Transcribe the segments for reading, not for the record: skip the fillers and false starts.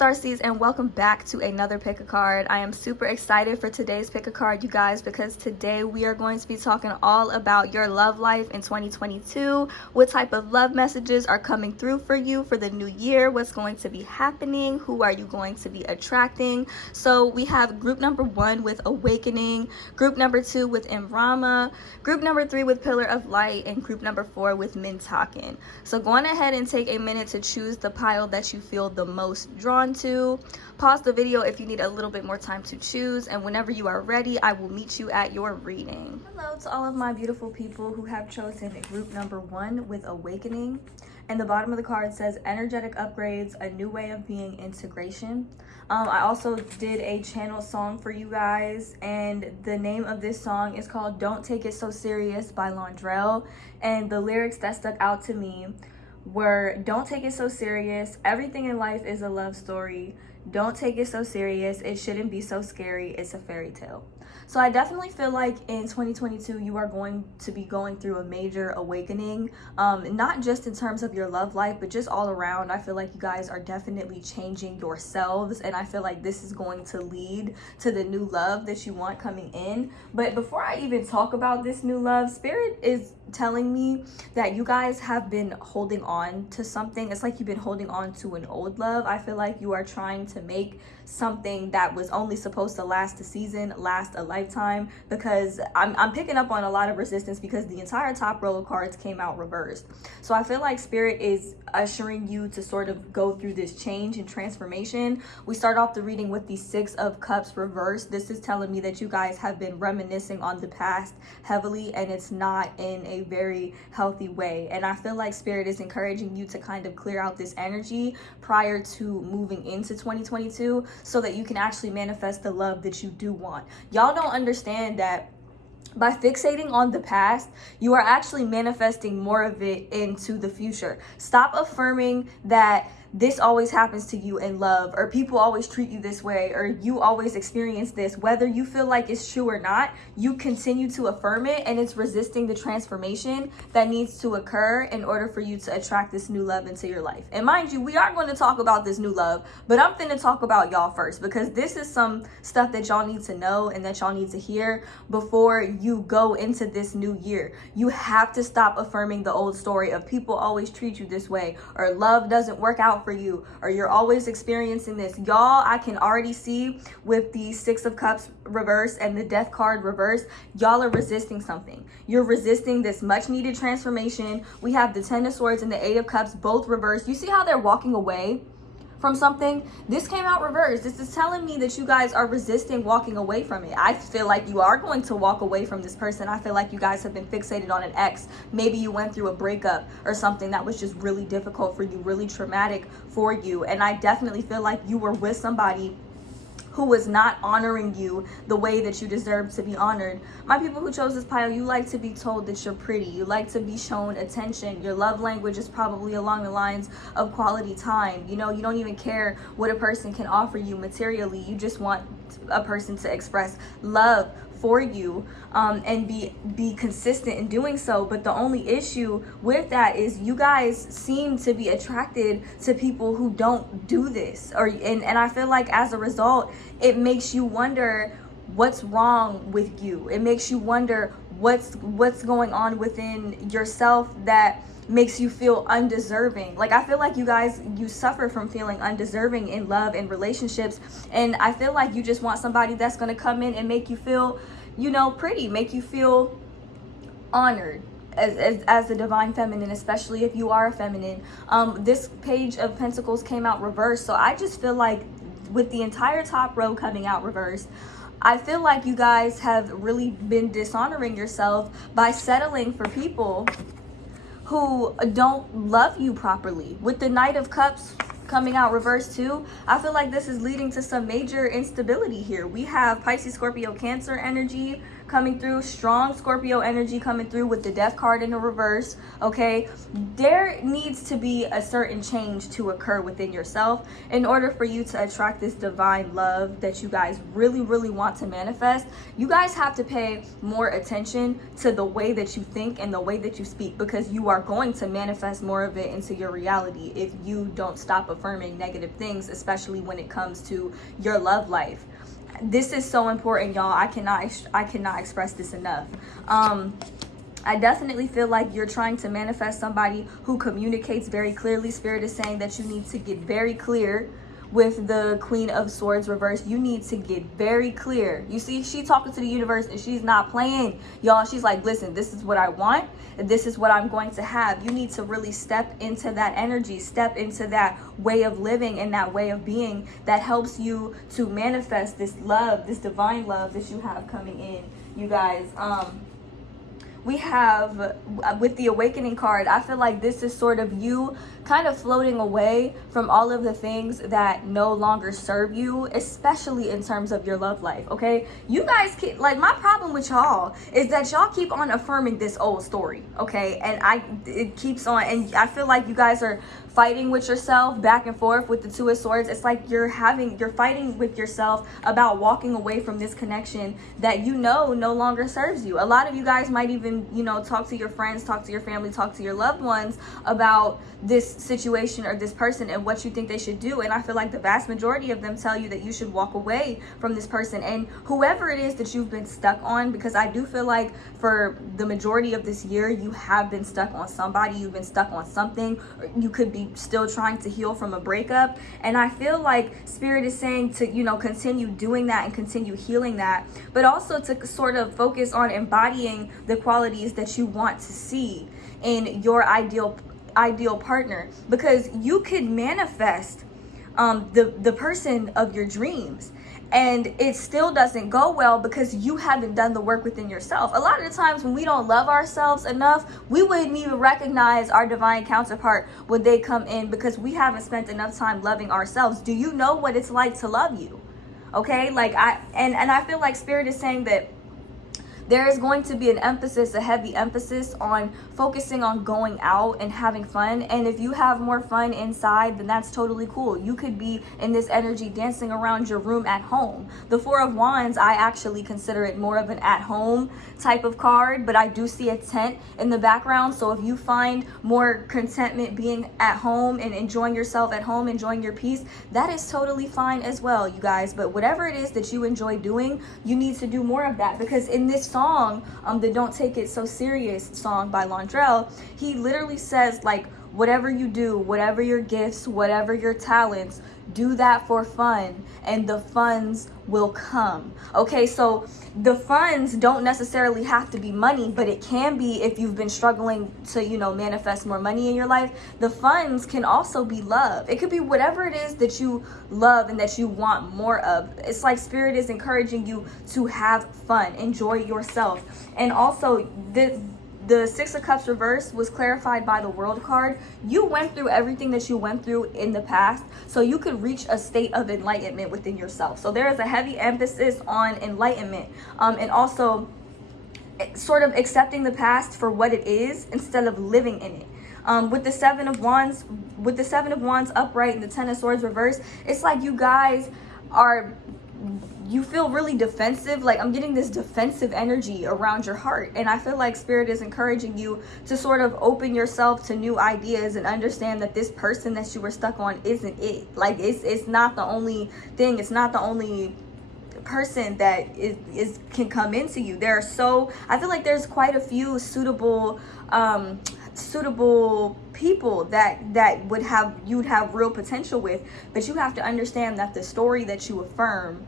Starseeds, and welcome back to another pick a card. I am super excited for today's pick a card, you guys, because today we are going to be talking all about your love life in 2022. What type of love messages are coming through for you for the new year? What's going to be happening? Who are you going to be attracting? So we have group number 1 with Awakening, group number 2 with Imrama, group number 3 with Pillar of Light, and group number 4 with Mintakan. So go on ahead and take a minute to choose the pile that you feel the most drawn to. Pause the video if you need a little bit more time to choose, and whenever you are ready, I will meet you at your reading. Hello to all of my beautiful people who have chosen group number 1 with Awakening. And the bottom of the card says energetic upgrades, a new way of being, integration. I also did a channel song for you guys, and the name of this song is called Don't Take It So Serious by Londrell. And the lyrics that stuck out to me were, don't take it so serious, everything in life is a love story, don't take it so serious, it shouldn't be so scary, it's a fairy tale. So I definitely feel like in 2022 you are going to be going through a major awakening, not just in terms of your love life, but just all around. I feel like you guys are definitely changing yourselves, and I feel like this is going to lead to the new love that you want coming in. But before I even talk about this new love, Spirit is telling me that you guys have been holding on to something. It's like you've been holding on to an old love. I feel like you are trying to make something that was only supposed to last a season last a lifetime, because I'm picking up on a lot of resistance because the entire top row of cards came out reversed. So I feel like Spirit is ushering you to sort of go through this change and transformation. We start off the reading with the 6 of Cups reversed. This is telling me that you guys have been reminiscing on the past heavily, and it's not in a very healthy way. And I feel like Spirit is encouraging you to kind of clear out this energy prior to moving into 2022 so that you can actually manifest the love that you do want. Y'all don't understand that by fixating on the past, you are actually manifesting more of it into the future. Stop affirming that this always happens to you in love, or people always treat you this way, or you always experience this. Whether you feel like it's true or not, you continue to affirm it, and it's resisting the transformation that needs to occur in order for you to attract this new love into your life. And mind you, we are going to talk about this new love, but I'm finna talk about y'all first, because this is some stuff that y'all need to know and that y'all need to hear before you go into this new year. You have to stop affirming the old story of people always treat you this way, or love doesn't work out for you, or you're always experiencing this. Y'all, I can already see with the 6 of Cups reverse and the Death card reverse, y'all are resisting something. You're resisting this much needed transformation. We have the 10 of Swords and the 8 of Cups both reversed. You see how they're walking away from something? This came out reversed. This is telling me that you guys are resisting walking away from it. I feel like you are going to walk away from this person. I feel like you guys have been fixated on an ex. Maybe you went through a breakup or something that was just really difficult for you, really traumatic for you. And I definitely feel like you were with somebody who was not honoring you the way that you deserve to be honored. My people who chose this pile, you like to be told that you're pretty. You like to be shown attention. Your love language is probably along the lines of quality time. You know, you don't even care what a person can offer you materially. You just want a person to express love for you, and be consistent in doing so. But the only issue with that is you guys seem to be attracted to people who don't do this, and I feel like as a result it makes you wonder what's wrong with you. It makes you wonder what's going on within yourself that makes you feel undeserving. Like, I feel like you suffer from feeling undeserving in love and relationships, and I feel like you just want somebody that's going to come in and make you feel, you know, pretty, make you feel honored as a divine feminine, especially if you are a feminine. This Page of Pentacles came out reversed, so I just feel like with the entire top row coming out reversed, I feel like you guys have really been dishonoring yourself by settling for people who don't love you properly. With the Knight of Cups coming out reversed too, I feel like this is leading to some major instability here. We have Pisces, Scorpio, Cancer energy coming through, strong Scorpio energy coming through with the Death card in the reverse, okay? There needs to be a certain change to occur within yourself in order for you to attract this divine love that you guys really, really want to manifest. You guys have to pay more attention to the way that you think and the way that you speak, because you are going to manifest more of it into your reality if you don't stop affirming negative things, especially when it comes to your love life. This is so important, y'all. I cannot express this enough. I definitely feel like you're trying to manifest somebody who communicates very clearly. Spirit is saying that you need to get very clear with the Queen of Swords reverse. You need to get very clear. You see, she talking to the universe and she's not playing, y'all. She's like, listen, this is what I want. This is what I'm going to have. You need to really step into that energy, step into that way of living and that way of being that helps you to manifest this love, this divine love that you have coming in, you guys. We have, with the Awakening card, I feel like this is sort of you kind of floating away from all of the things that no longer serve you, especially in terms of your love life, okay? You guys keep, like, my problem with y'all is that y'all keep on affirming this old story, okay? And it keeps on, and I feel like you guys are fighting with yourself back and forth with the Two of Swords. It's like you're fighting with yourself about walking away from this connection that you know no longer serves you. A lot of you guys might even, you know, talk to your friends, talk to your family, talk to your loved ones about this situation or this person and what you think they should do. And I feel like the vast majority of them tell you that you should walk away from this person and whoever it is that you've been stuck on, because I do feel like for the majority of this year you have been stuck on somebody, you've been stuck on something, or you could be still trying to heal from a breakup. And I feel like Spirit is saying to, you know, continue doing that and continue healing that, but also to sort of focus on embodying the qualities that you want to see in your ideal partner, because you could manifest the person of your dreams and it still doesn't go well because you haven't done the work within yourself. A lot of the times when we don't love ourselves enough, we wouldn't even recognize our divine counterpart when they come in because we haven't spent enough time loving ourselves. Do you know what it's like to love you? Okay, like I feel like Spirit is saying that there is going to be an emphasis, a heavy emphasis on focusing on going out and having fun. And if you have more fun inside, then that's totally cool. You could be in this energy dancing around your room at home. The Four of Wands, I actually consider it more of an at-home type of card, but I do see a tent in the background. So if you find more contentment being at home and enjoying yourself at home, enjoying your peace, that is totally fine as well, you guys. But whatever it is that you enjoy doing, you need to do more of that, because in this song, the Don't Take It So Serious song by Londrell, he literally says, like, whatever you do, whatever your gifts, whatever your talents, do that for fun and the funds will come. Okay, so the funds don't necessarily have to be money, but it can be if you've been struggling to, you know, manifest more money in your life. The funds can also be love. It could be whatever it is that you love and that you want more of. It's like Spirit is encouraging you to have fun, enjoy yourself. And also the Six of Cups reverse was clarified by the World card. You went through everything that you went through in the past, so you could reach a state of enlightenment within yourself. So there is a heavy emphasis on enlightenment, and also sort of accepting the past for what it is instead of living in it. With the Seven of Wands upright and the Ten of Swords reverse, it's like you guys you feel really defensive. Like, I'm getting this defensive energy around your heart, and I feel like Spirit is encouraging you to sort of open yourself to new ideas and understand that this person that you were stuck on isn't it. Like, it's not the only thing, it's not the only person that can come into you. I feel like there's quite a few suitable people that you'd have real potential with, but you have to understand that the story that you affirm,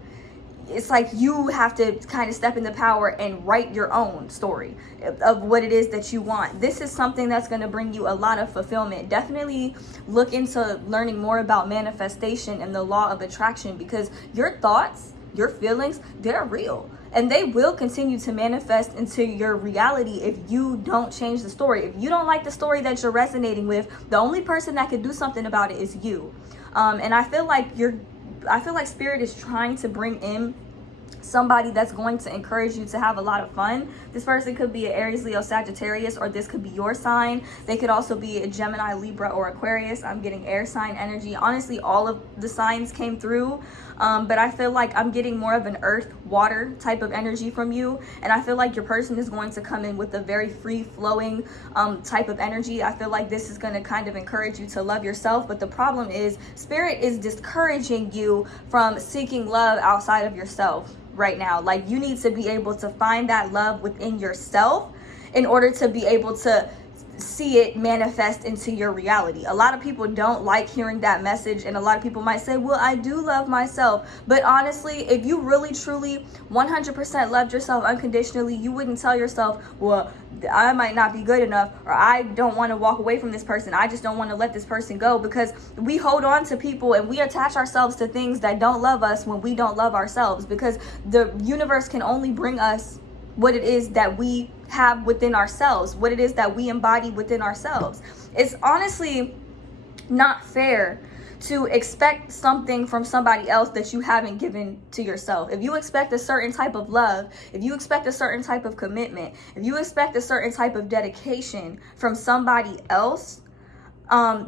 it's like you have to kind of step into power and write your own story of what it is that you want. This is something that's going to bring you a lot of fulfillment. Definitely look into learning more about manifestation and the law of attraction, because your thoughts, your feelings, they're real. And they will continue to manifest into your reality if you don't change the story. If you don't like the story that you're resonating with, the only person that can do something about it is you. And I feel like Spirit is trying to bring in somebody that's going to encourage you to have a lot of fun. This person could be an Aries, Leo, Sagittarius, or this could be your sign. They could also be a Gemini, Libra, or Aquarius. I'm getting air sign energy. Honestly, all of the signs came through, but I feel like I'm getting more of an earth, water type of energy from you, and I feel like your person is going to come in with a very free-flowing type of energy. I feel like this is going to kind of encourage you to love yourself, but the problem is Spirit is discouraging you from seeking love outside of yourself right now. Like, you need to be able to find that love within yourself in order to be able to see it manifest into your reality. A lot of people don't like hearing that message, and a lot of people might say, well, I do love myself. But honestly, if you really truly 100% loved yourself unconditionally, you wouldn't tell yourself, well, I might not be good enough, or I don't want to walk away from this person, I just don't want to let this person go. Because we hold on to people and we attach ourselves to things that don't love us when we don't love ourselves, because the universe can only bring us what it is that we have within ourselves, what it is that we embody within ourselves. It's honestly not fair to expect something from somebody else that you haven't given to yourself. If you expect a certain type of love, if you expect a certain type of commitment, if you expect a certain type of dedication from somebody else,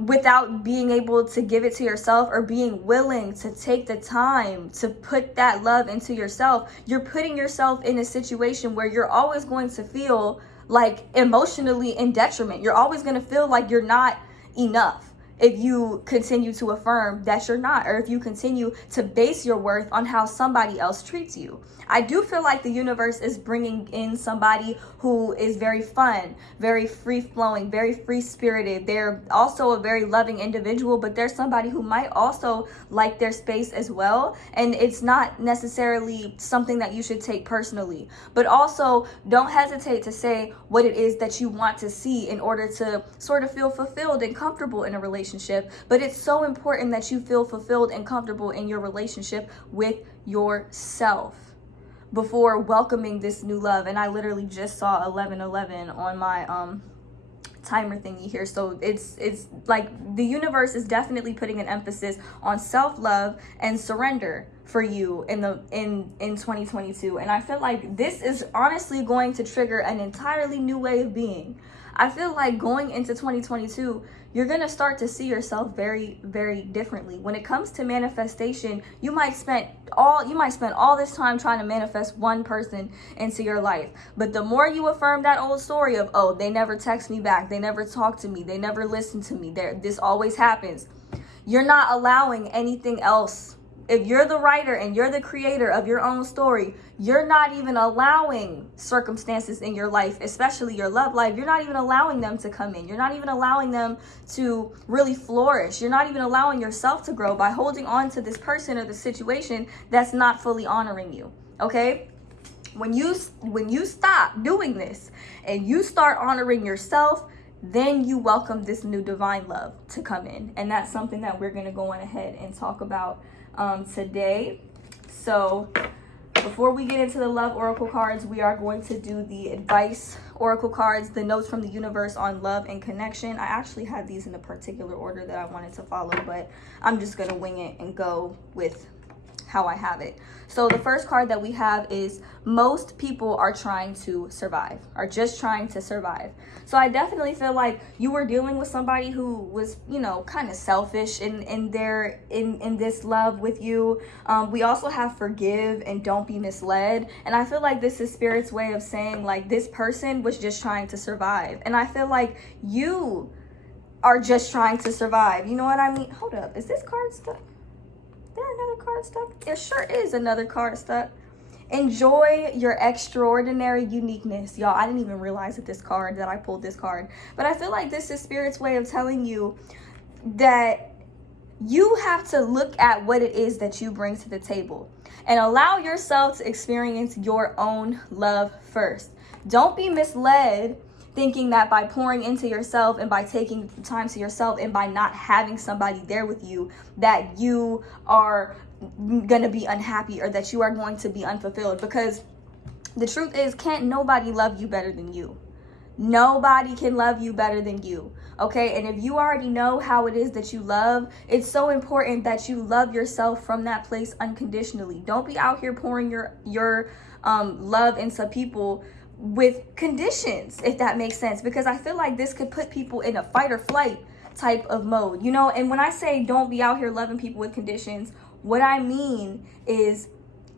without being able to give it to yourself, or being willing to take the time to put that love into yourself, you're putting yourself in a situation where you're always going to feel like emotionally in detriment. You're always going to feel like you're not enough if you continue to affirm that you're not, or if you continue to base your worth on how somebody else treats you. I do feel like the universe is bringing in somebody who is very fun, very free-flowing, very free-spirited. They're also a very loving individual, but there's somebody who might also like their space as well. And it's not necessarily something that you should take personally. But also, don't hesitate to say what it is that you want to see in order to sort of feel fulfilled and comfortable in a relationship. But it's so important that you feel fulfilled and comfortable in your relationship with yourself before welcoming this new love. And I literally just saw 1111 on my timer thingy here. So it's like the universe is definitely putting an emphasis on self-love and surrender for you in 2022. And I feel like this is honestly going to trigger an entirely new way of being. I feel like going into 2022, you're going to start to see yourself very, very differently. When it comes to manifestation, you might spend all this time trying to manifest one person into your life. But the more you affirm that old story of, oh, they never text me back, they never talk to me, they never listen to me, this always happens, you're not allowing anything else. If you're the writer and you're the creator of your own story, you're not even allowing circumstances in your life, especially your love life, you're not even allowing them to come in. You're not even allowing them to really flourish. You're not even allowing yourself to grow by holding on to this person or the situation that's not fully honoring you. Okay? When you stop doing this and you start honoring yourself, then you welcome this new divine love to come in. And that's something that we're going to go on ahead and talk about today. So before we get into the love oracle cards, we are going to do the advice oracle cards, the notes from the universe on love and connection. I actually had these in a particular order that I wanted to follow, but I'm just going to wing it and go with how I have it. So the first card that we have is most people are trying to survive, are just trying to survive. So I definitely feel like you were dealing with somebody who was, kind of selfish in this love with you. We also have forgive and don't be misled. And I feel like this is Spirit's way of saying, like, this person was just trying to survive. And I feel like you are just trying to survive. You know what I mean? Hold up. Is this card stuck? There another card stuck? There sure is another card stuck. Enjoy your extraordinary uniqueness. Y'all, I didn't even realize that I pulled this card. But I feel like this is Spirit's way of telling you that you have to look at what it is that you bring to the table and allow yourself to experience your own love first. Don't be misled thinking that by pouring into yourself and by taking time to yourself and by not having somebody there with you, that you are going to be unhappy or that you are going to be unfulfilled. Because the truth is, can't nobody love you better than you. Nobody can love you better than you. Okay, and if you already know how it is that you love, it's so important that you love yourself from that place unconditionally. Don't be out here pouring your love into people with conditions, if that makes sense, because I feel like this could put people in a fight or flight type of mode, you know. And when I say don't be out here loving people with conditions, what I mean is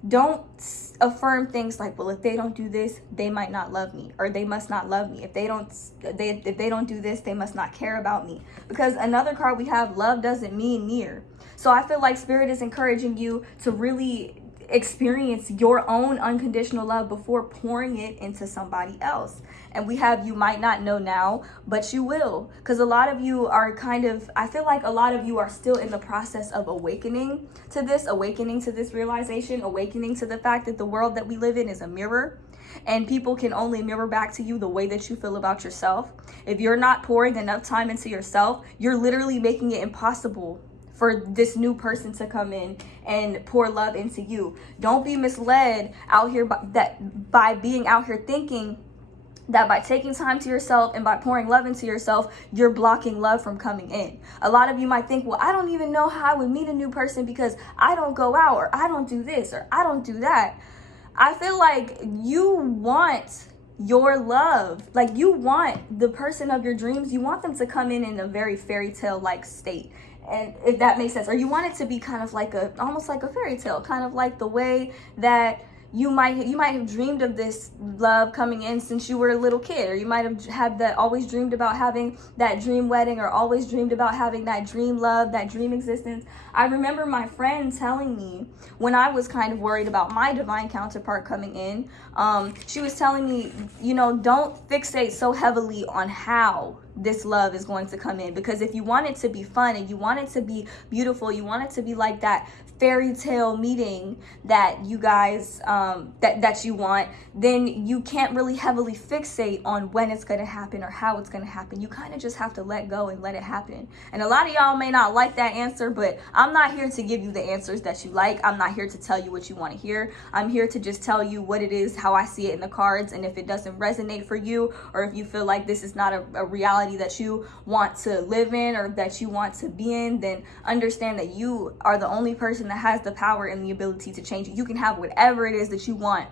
don't affirm things like, well, if they don't do this, they might not love me, or they must not love me. If they don't do this, they must not care about me. Because another card we have, love doesn't mean near. So I feel like Spirit is encouraging you to really experience your own unconditional love before pouring it into somebody else. And we have, you might not know now, but you will. Because a lot of you are I feel like a lot of you are still in the process of awakening to this realization, awakening to the fact that the world that we live in is a mirror. And people can only mirror back to you the way that you feel about yourself. If you're not pouring enough time into yourself, you're literally making it impossible for this new person to come in and pour love into you. Don't be misled out here by being out here thinking that by taking time to yourself and by pouring love into yourself, you're blocking love from coming in. A lot of you might think, well, I don't even know how I would meet a new person because I don't go out, or I don't do this, or I don't do that. I feel like you want your love, like you want the person of your dreams, you want them to come in a very fairy tale like state. And if that makes sense, or you want it to be kind of like almost like a fairy tale, kind of like the way that you might have dreamed of this love coming in since you were a little kid, or you might have had that, always dreamed about having that dream wedding, or always dreamed about having that dream love, that dream existence. I remember my friend telling me when I was kind of worried about my divine counterpart coming in, she was telling me, you know, don't fixate so heavily on how this love is going to come in, because if you want it to be fun and you want it to be beautiful, you want it to be like that fairy tale meeting that you guys that you want, then you can't really heavily fixate on when it's going to happen or how it's going to happen. You kind of just have to let go and let it happen. And a lot of y'all may not like that answer, but I'm not here to give you the answers that you like. I'm not here to tell you what you want to hear. I'm here to just tell you what it is, how I see it in the cards. And if it doesn't resonate for you, or if you feel like this is not a reality that you want to live in or that you want to be in, then understand that you are the only person that has the power and the ability to change it. You can have whatever it is that you want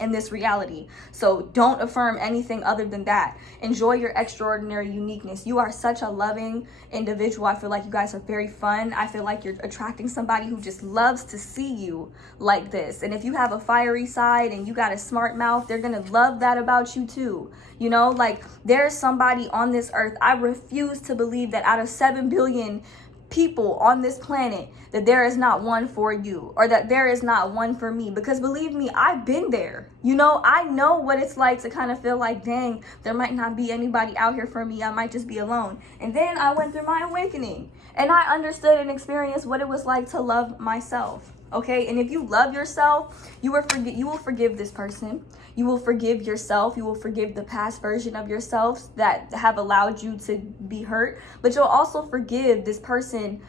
in this reality. So don't affirm anything other than that. Enjoy your extraordinary uniqueness. You are such a loving individual. I feel like you guys are very fun. I feel like you're attracting somebody who just loves to see you like this. And if you have a fiery side and you got a smart mouth, they're gonna love that about you too. You know, like there's somebody on this earth. I refuse to believe that out of 7 billion people on this planet, that there is not one for you, or that there is not one for me. Because believe me, I've been there. You know, I know what it's like to kind of feel like, dang, there might not be anybody out here for me. I might just be alone. And then I went through my awakening and I understood and experienced what it was like to love myself. Okay, and if you love yourself, you will forgive this person. You will forgive yourself. You will forgive the past version of yourself that have allowed you to be hurt. But you'll also forgive this person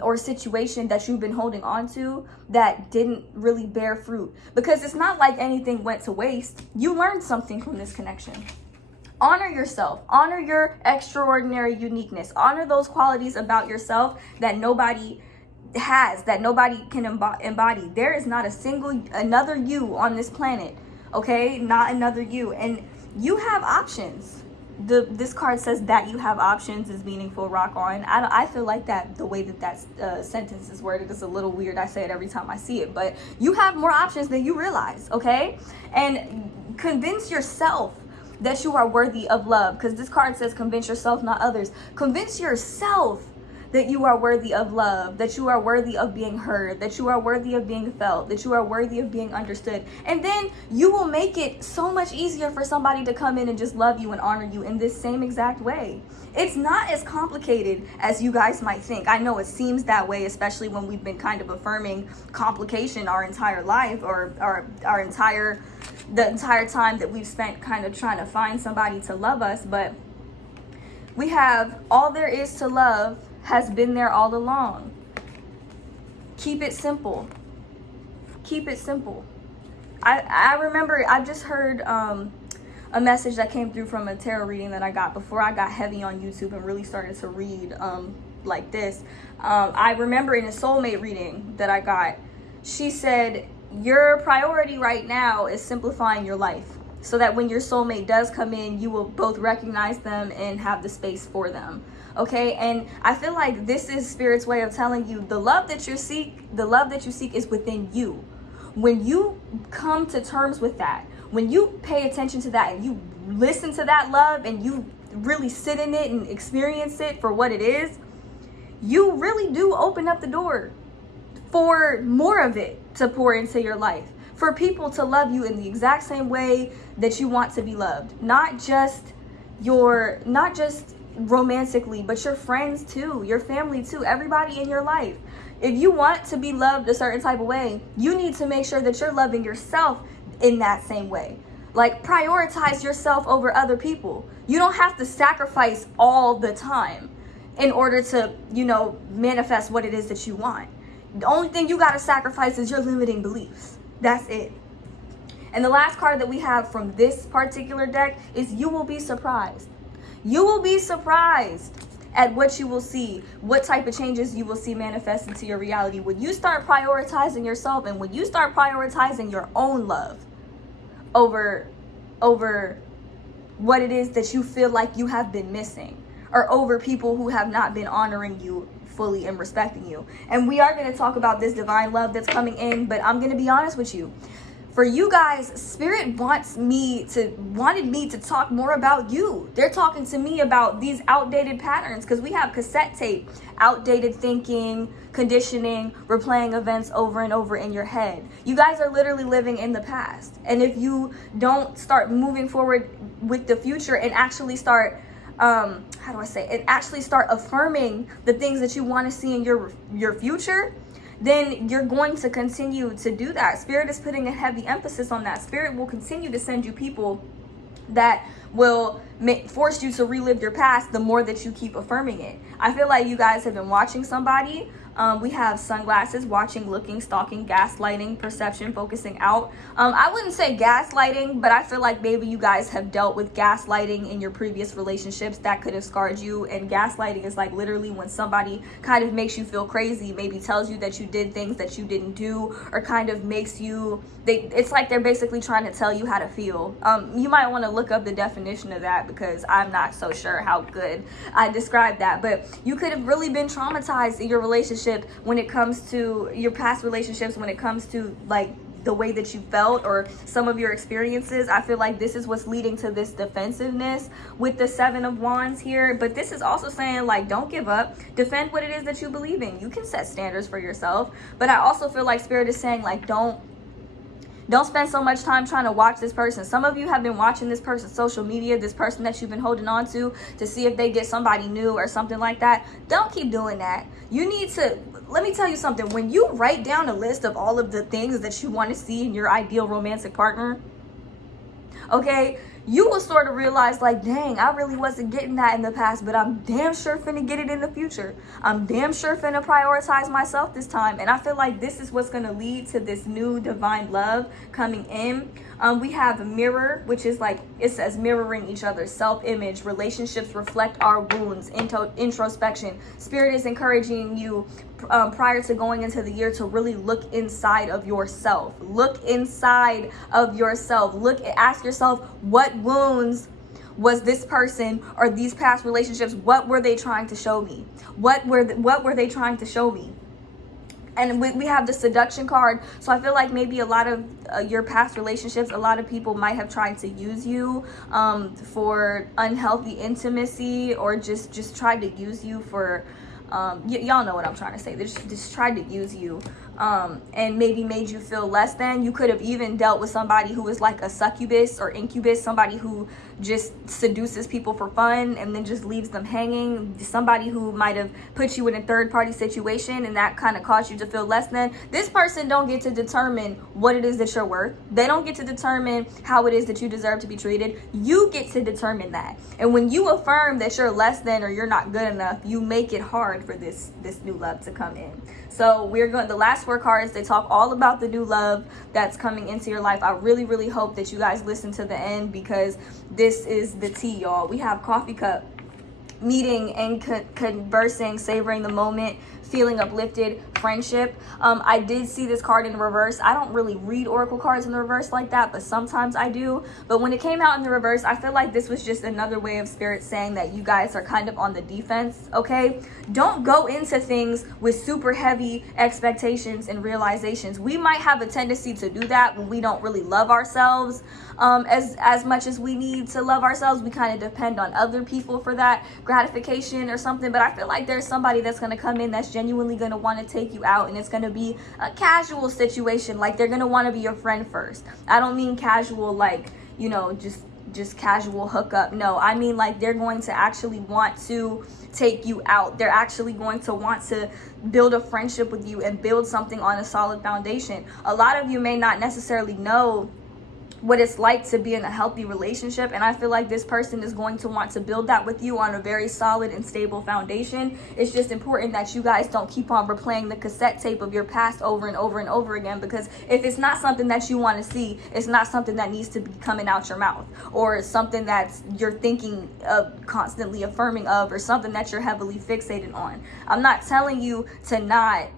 or situation that you've been holding on to that didn't really bear fruit. Because it's not like anything went to waste. You learned something from this connection. Honor yourself. Honor your extraordinary uniqueness. Honor those qualities about yourself that nobody has, that nobody can embody. There is not a single another you on this planet. Okay, not another you. And you have options. This card says that you have options is meaningful. Rock on. I feel like that the way that sentence is worded is a little weird. I say it every time I see it, but you have more options than you realize. Okay, and convince yourself that you are worthy of love, because this card says convince yourself, not others. Convince yourself that you are worthy of love, that you are worthy of being heard, that you are worthy of being felt, that you are worthy of being understood. And then you will make it so much easier for somebody to come in and just love you and honor you in this same exact way. It's not as complicated as you guys might think. I know it seems that way, especially when we've been kind of affirming complication our entire life, or the entire time that we've spent kind of trying to find somebody to love us. But we have all there is to love has been there all along. Keep it simple. Keep it simple. I remember I just heard a message that came through from a tarot reading that I got before I got heavy on YouTube and really started to read like this. I remember in a soulmate reading that I got, she said, your priority right now is simplifying your life so that when your soulmate does come in, you will both recognize them and have the space for them. Okay, and I feel like this is Spirit's way of telling you the love that you seek is within you. When you come to terms with that, when you pay attention to that and you listen to that love and you really sit in it and experience it for what it is, you really do open up the door for more of it to pour into your life, for people to love you in the exact same way that you want to be loved. Not just romantically, but your friends too, your family too, everybody in your life. If you want to be loved a certain type of way, you need to make sure that you're loving yourself in that same way. Like, prioritize yourself over other people. You don't have to sacrifice all the time in order to, manifest what it is that you want. The only thing you got to sacrifice is your limiting beliefs. That's it. And the last card that we have from this particular deck is you will be surprised. You will be surprised at what you will see, what type of changes you will see manifest into your reality when you start prioritizing yourself and when you start prioritizing your own love over what it is that you feel like you have been missing, or over people who have not been honoring you fully and respecting you. And we are going to talk about this divine love that's coming in, but I'm going to be honest with you. For you guys, Spirit wanted me to talk more about you. They're talking to me about these outdated patterns, because we have cassette tape, outdated thinking, conditioning, replaying events over and over in your head. You guys are literally living in the past. And if you don't start moving forward with the future and actually start start affirming the things that you want to see in your future, then you're going to continue to do that. Spirit is putting a heavy emphasis on that. Spirit will continue to send you people that will force you to relive your past the more that you keep affirming it. I feel like you guys have been watching somebody. We have sunglasses, watching, looking, stalking, gaslighting, perception, focusing out. I wouldn't say gaslighting, but I feel like maybe you guys have dealt with gaslighting in your previous relationships that could have scarred you. And gaslighting is like literally when somebody kind of makes you feel crazy, maybe tells you that you did things that you didn't do, or kind of makes you, it's like they're basically trying to tell you how to feel. You might want to look up the definition of that, because I'm not so sure how good I described that. But you could have really been traumatized in your relationship when it comes to your past relationships, when it comes to like the way that you felt or some of your experiences. I feel like this is what's leading to this defensiveness with the 7 of Wands here. But this is also saying, like, don't give up. Defend what it is that you believe in. You can set standards for yourself. But I also feel like Spirit is saying, like, don't spend so much time trying to watch this person. Some of you have been watching this person's social media, this person that you've been holding on to see if they get somebody new or something like that. Don't keep doing that. You need to, let me tell you something. When you write down a list of all of the things that you want to see in your ideal romantic partner, okay, you will sort of realize, like, dang, I really wasn't getting that in the past, but I'm damn sure finna get it in the future. I'm damn sure finna prioritize myself this time. And I feel like this is what's gonna lead to this new divine love coming in. We have a mirror, which is like, it says mirroring each other, self-image, relationships reflect our wounds, introspection. Spirit is encouraging you prior to going into the year to really look inside of yourself. Look inside of yourself. Ask yourself, what wounds was this person or these past relationships, what were they trying to show me? What were they trying to show me? And we have the seduction card. So I feel like maybe a lot of your past relationships, a lot of people might have tried to use you for unhealthy intimacy, or just tried to use you for, y'all know what I'm trying to say. They just tried to use you and maybe made you feel less than. You could have even dealt with somebody who is like a succubus or incubus, somebody who just seduces people for fun and then just leaves them hanging. Somebody who might have put you in a third-party situation and that kind of caused you to feel less than. This person don't get to determine what it is that you're worth. They don't get to determine how it is that you deserve to be treated. You get to determine that. And when you affirm that you're less than or you're not good enough, you make it hard for this new love to come in. So the last 4 cards, they talk all about the new love that's coming into your life. I really, really hope that you guys listen to the end, because this is the tea, y'all. We have coffee cup, meeting and conversing, savoring the moment, feeling uplifted, friendship. I did see this card in reverse. I don't really read oracle cards in the reverse like that, but sometimes I do. But when it came out in the reverse, I feel like this was just another way of spirit saying that you guys are kind of on the defense, okay? Don't go into things with super heavy expectations and realizations. We might have a tendency to do that when we don't really love ourselves as much as we need to love ourselves. We kind of depend on other people for that gratification or something. But I feel like there's somebody that's going to come in that's genuinely going to want to take you out, and it's going to be a casual situation. Like, they're going to want to be your friend first. I don't mean casual like, you know, just casual hookup. No, I mean like they're going to actually want to take you out. They're actually going to want to build a friendship with you and build something on a solid foundation. A lot of you may not necessarily know what it's like to be in a healthy relationship, and I feel like this person is going to want to build that with you on a very solid and stable foundation. It's just important that you guys don't keep on replaying the cassette tape of your past over and over and over again, because if it's not something that you want to see, it's not something that needs to be coming out your mouth, or something that's you're thinking of, constantly affirming of, or something that you're heavily fixated on. I'm not telling you to not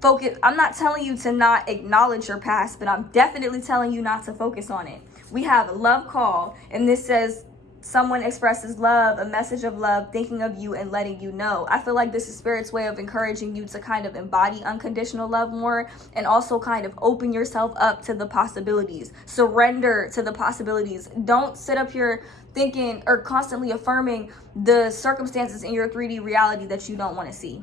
focus. I'm not telling you to not acknowledge your past, but I'm definitely telling you not to focus on it. We have a love call, and this says someone expresses love, a message of love, thinking of you and letting you know. I feel like this is Spirit's way of encouraging you to kind of embody unconditional love more, and also kind of open yourself up to the possibilities. Surrender to the possibilities. Don't sit up here thinking or constantly affirming the circumstances in your 3D reality that you don't want to see.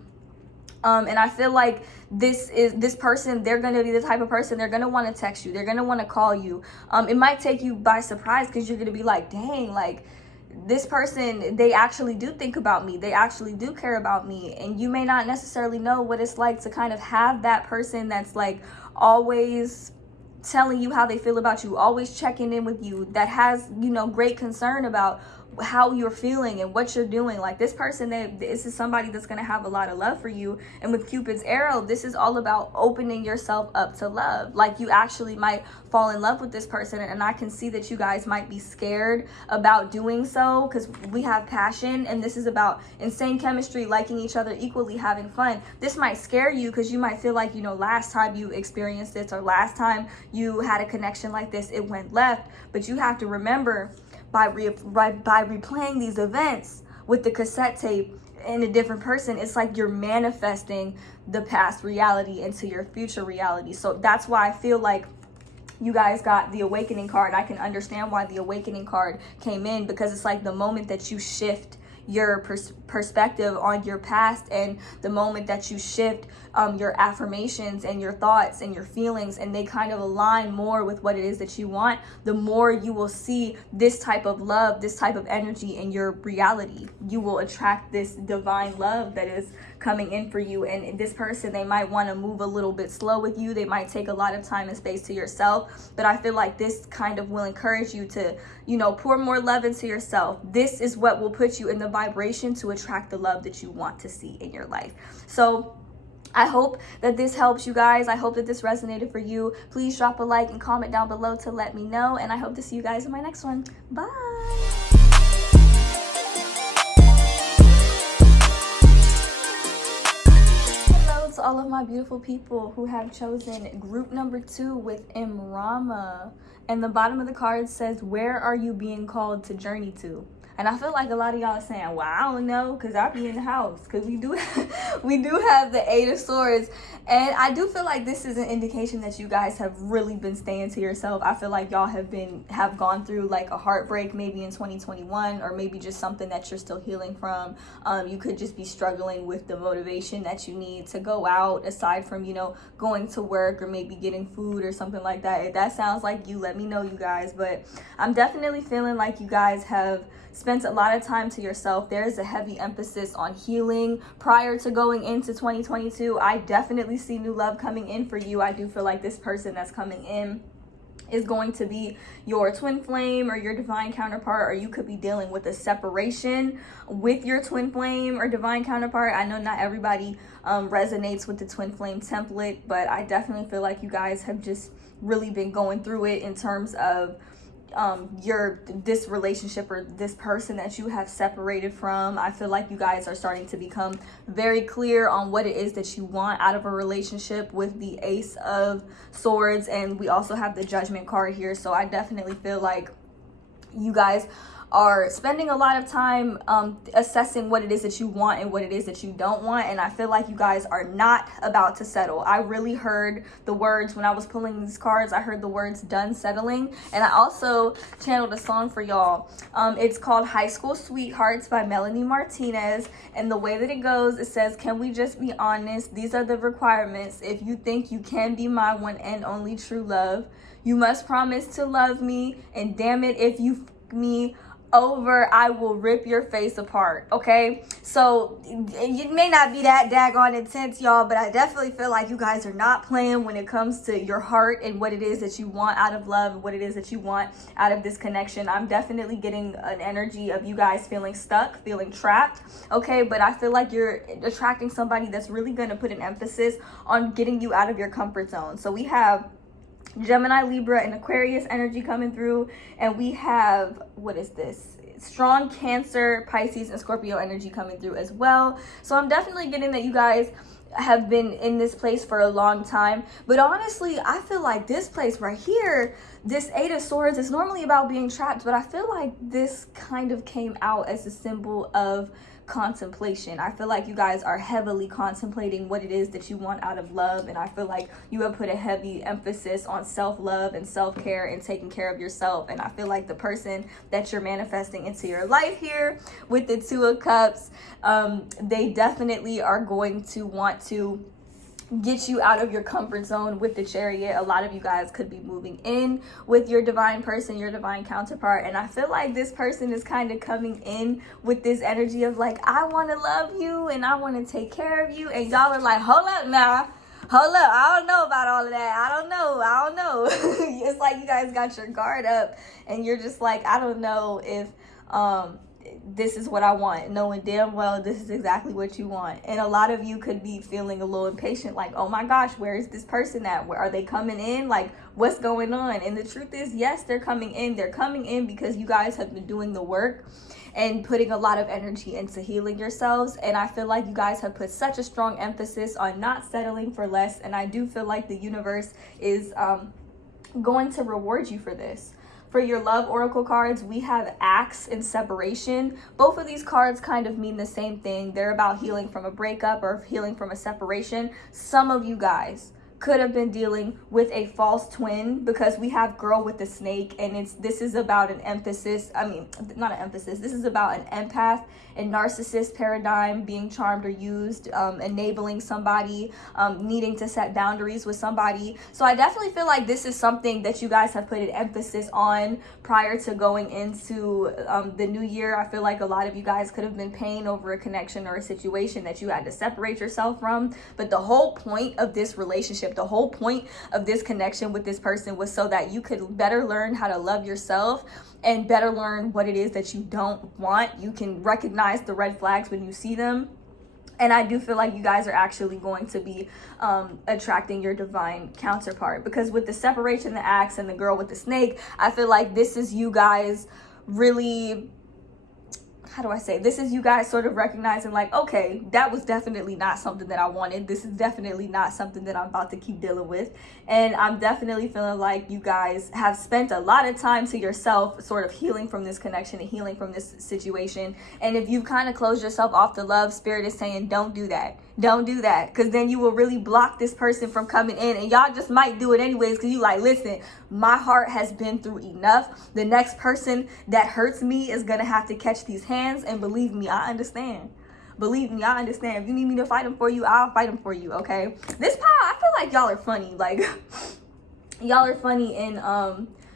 And I feel like this person, they're going to be the type of person, they're going to want to text you. They're going to want to call you. It might take you by surprise, because you're going to be like, dang, like this person, they actually do think about me. They actually do care about me. And you may not necessarily know what it's like to kind of have that person that's like always telling you how they feel about you, always checking in with you, that has, you know, great concern about how you're feeling and what you're doing. Like this person, this is somebody that's going to have a lot of love for you. And with Cupid's arrow, this is all about opening yourself up to love. Like you actually might fall in love with this person, and I can see that you guys might be scared about doing so, because we have passion, and this is about insane chemistry, liking each other equally, having fun. This might scare you because you might feel like, you know, last time you experienced this, or last time you had a connection like this, it went left. But you have to remember, by replaying these events with the cassette tape in a different person, it's like you're manifesting the past reality into your future reality. So that's why I feel like you guys got the awakening card. I can understand why the awakening card came in, because it's like the moment that you shift your perspective on your past, and the moment that you shift your affirmations and your thoughts and your feelings, and they kind of align more with what it is that you want, the more you will see this type of love, this type of energy in your reality. You will attract this divine love that is coming in for you. And this person, they might want to move a little bit slow with you. They might take a lot of time and space to yourself, but I feel like this kind of will encourage you to, you know, pour more love into yourself. This is what will put you in the vibration to attract the love that you want to see in your life. So I hope that this helps you guys. I hope that this resonated for you. Please drop a like and comment down below to let me know, and I hope to see you guys in my next one. Bye. To all of my beautiful people who have chosen group number 2 with Imrama, and the bottom of the card says, where are you being called to journey to? And I feel like a lot of y'all are saying, well, I don't know, because I be in the house, because we do have the 8 of Swords. And I do feel like this is an indication that you guys have really been staying to yourself. I feel like y'all have gone through like a heartbreak maybe in 2021, or maybe just something that you're still healing from. You could just be struggling with the motivation that you need to go out, aside from, you know, going to work or maybe getting food or something like that. If that sounds like you, let me know, you guys. But I'm definitely feeling like you guys have spent a lot of time to yourself. There is a heavy emphasis on healing prior to going into 2022. I definitely see new love coming in for you. I do feel like this person that's coming in is going to be your twin flame or your divine counterpart, or you could be dealing with a separation with your twin flame or divine counterpart. I know not everybody resonates with the twin flame template, but I definitely feel like you guys have just really been going through it in terms of this relationship or this person that you have separated from. I feel like you guys are starting to become very clear on what it is that you want out of a relationship with the Ace of Swords, and we also have the Judgment card here. So I definitely feel like you guys are spending a lot of time assessing what it is that you want and what it is that you don't want, and I feel like you guys are not about to settle. I really heard the words when I was pulling these cards. I heard the words done settling, and I also channeled a song for y'all. It's called High School Sweethearts by Melanie Martinez, and the way that it goes, it says, can we just be honest? These are the requirements. If you think you can be my one and only true love, you must promise to love me, and damn it, if you f me over, I will rip your face apart. Okay, so it may not be that daggone intense, y'all, but I definitely feel like you guys are not playing when it comes to your heart and what it is that you want out of love and what it is that you want out of this connection. I'm definitely getting an energy of you guys feeling stuck, feeling trapped. Okay, but I feel like you're attracting somebody that's really going to put an emphasis on getting you out of your comfort zone. So we have Gemini, Libra, and Aquarius energy coming through, and we have, what is this? Strong Cancer, Pisces, and Scorpio energy coming through as well. So I'm definitely getting that you guys have been in this place for a long time, but honestly, I feel like this place right here, this Eight of Swords, is normally about being trapped, but I feel like this kind of came out as a symbol of contemplation. I feel like you guys are heavily contemplating what it is that you want out of love, and I feel like you have put a heavy emphasis on self-love and self-care and taking care of yourself. And I feel like the person that you're manifesting into your life here with the Two of Cups, they definitely are going to want to get you out of your comfort zone with the Chariot. A lot of you guys could be moving in with your divine person, your divine counterpart, and I feel like this person is kind of coming in with this energy of like, I want to love you and I want to take care of you, and y'all are like, hold up now, hold up, I don't know about all of that, I don't know. It's like you guys got your guard up and you're just like, I don't know if this is what I want, knowing damn well this is exactly what you want. And a lot of you could be feeling a little impatient, like, oh my gosh, where is this person at? Where are they coming in? Like, what's going on? And the truth is, yes, they're coming in. They're coming in because you guys have been doing the work and putting a lot of energy into healing yourselves. And I feel like you guys have put such a strong emphasis on not settling for less, and I do feel like the universe is going to reward you for this. For your love oracle cards, we have Axe and Separation. Both of these cards kind of mean the same thing. They're about healing from a breakup or healing from a separation. Some of you guys could have been dealing with a false twin, because we have Girl with the Snake, and this is about an emphasis, not an emphasis, this is about an empath and narcissist paradigm being charmed or used, enabling somebody, needing to set boundaries with somebody. So I definitely feel like this is something that you guys have put an emphasis on prior to going into the new year. I feel like a lot of you guys could have been paying over a connection or a situation that you had to separate yourself from, but the whole point of this relationship, the whole point of this connection with this person was so that you could better learn how to love yourself and better learn what it is that you don't want. You can recognize the red flags when you see them. And I do feel like you guys are actually going to be attracting your divine counterpart, because with the Separation, the Axe, and the Girl with the Snake, I feel like this is you guys really, how do I say, this is you guys sort of recognizing like, okay, that was definitely not something that I wanted. This is definitely not something that I'm about to keep dealing with. And I'm definitely feeling like you guys have spent a lot of time to yourself sort of healing from this connection and healing from this situation. And if you've kind of closed yourself off to love, Spirit is saying, don't do that. Don't do that, because then you will really block this person from coming in, and y'all just might do it anyways because you like, listen, my heart has been through enough. The next person that hurts me is going to have to catch these hands, and believe me, I understand. Believe me, I understand. If you need me to fight them for you, I'll fight them for you, okay? This pile, I feel like y'all are funny. Like, y'all are funny in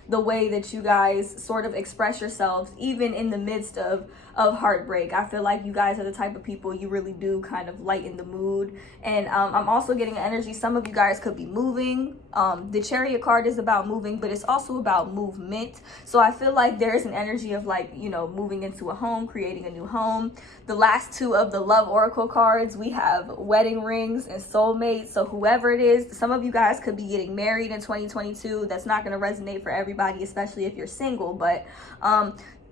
the way that you guys sort of express yourselves, even in the midst of of heartbreak. I feel like you guys are the type of people, you really do kind of lighten the mood. And I'm also getting an energy, some of you guys could be moving. The Chariot card is about moving, but it's also about movement. So I feel like there's an energy of like, you know, moving into a home, creating a new home. The last two of the love oracle cards, we have wedding rings and soulmate. So whoever it is, some of you guys could be getting married in 2022. That's not going to resonate for everybody, especially if you're single, but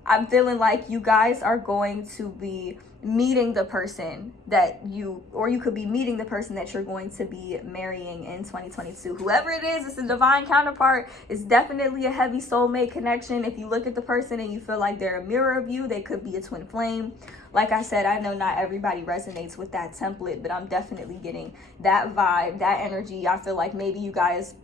I'm feeling like you guys are going to be meeting the person that you could be meeting the person that you're going to be marrying in 2022. Whoever it is, it's a divine counterpart. It's definitely a heavy soulmate connection. If you look at the person and you feel like they're a mirror of you, they could be a twin flame. Like I said, I know not everybody resonates with that template, but I'm definitely getting that vibe, that energy. I feel like maybe you guys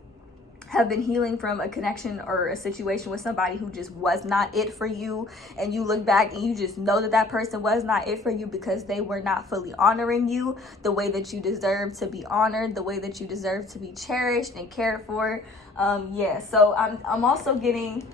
have been healing from a connection or a situation with somebody who just was not it for you, and you look back and you just know that that person was not it for you because they were not fully honoring you the way that you deserve to be honored, the way that you deserve to be cherished and cared for. So I'm also getting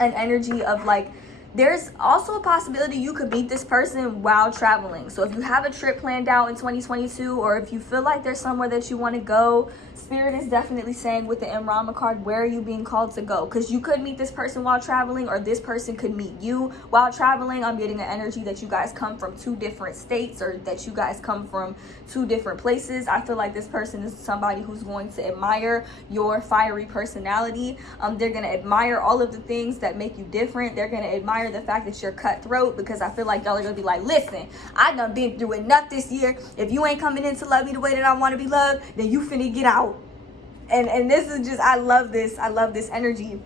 an energy of like, there's also a possibility you could meet this person while traveling. So if you have a trip planned out in 2022, or if you feel like there's somewhere that you want to go, Spirit is definitely saying with the Imrama card, where are you being called to go? Because you could meet this person while traveling, or this person could meet you while traveling. I'm getting an energy that you guys come from two different states, or that you guys come from two different places. I feel like this person is somebody who's going to admire your fiery personality. They're going to admire all of the things that make you different. They're going to admire the fact that you're cutthroat, because I feel like y'all are gonna be like, listen, I done been through enough this year. If you ain't coming in to love me the way that I want to be loved, then you finna get out. And this is just, I love this energy.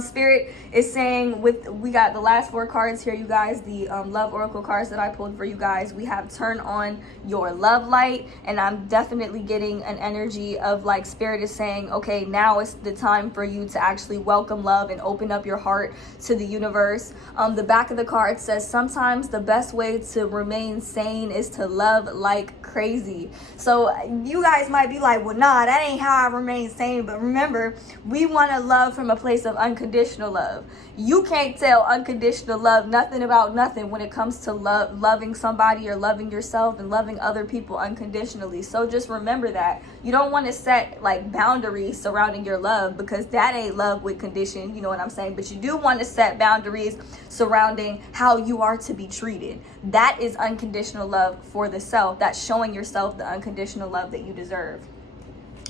Spirit is saying, we got the last four cards here, you guys, the love oracle cards that I pulled for you guys. We have turn on your love light, and I'm definitely getting an energy of like, Spirit is saying, okay, now it's the time for you to actually welcome love and open up your heart to the universe. The back of the card says, sometimes the best way to remain sane is to love like crazy. So you guys might be like, well, nah, that ain't how I remain sane. But remember, we want to love from a place of unconditional love. You can't tell unconditional love nothing about nothing when it comes to loving somebody or loving yourself and loving other people unconditionally. So just remember that you don't want to set like boundaries surrounding your love, because that ain't love with condition, you know what I'm saying? But you do want to set boundaries surrounding how you are to be treated. That is unconditional love for the self. That's showing yourself the unconditional love that you deserve.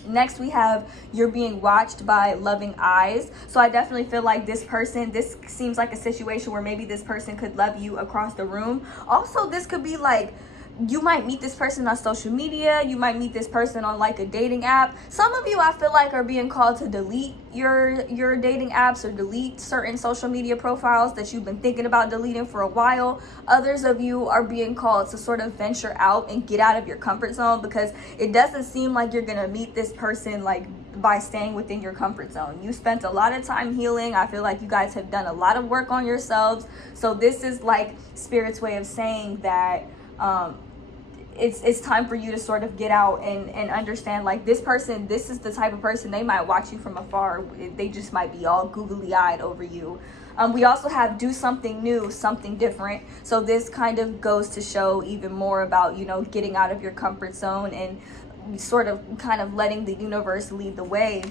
Next, we have you're being watched by loving eyes. So I definitely feel like this seems like a situation where maybe this person could love you across the room. Also, this could be like, you might meet this person on social media. You might meet this person on like a dating app. Some of you, I feel like, are being called to delete your dating apps or delete certain social media profiles that you've been thinking about deleting for a while. Others of you are being called to sort of venture out and get out of your comfort zone, because it doesn't seem like you're gonna meet this person like by staying within your comfort zone. You spent a lot of time healing. I feel like you guys have done a lot of work on yourselves. So this is like Spirit's way of saying that it's time for you to sort of get out and understand, like, this person, this is the type of person, they might watch you from afar. They just might be all googly eyed over you. We also have do something new, something different. So this kind of goes to show even more about, you know, getting out of your comfort zone and sort of kind of letting the universe lead the way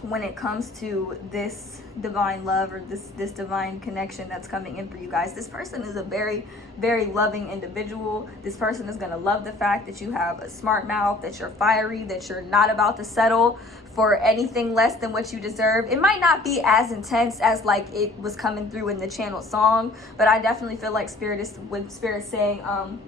when it comes to this divine love or this divine connection that's coming in for you guys. This person is a very, very loving individual. This person is going to love the fact that you have a smart mouth, that you're fiery, that you're not about to settle for anything less than what you deserve. It might not be as intense as like it was coming through in the channel song, but I definitely feel like Spirit saying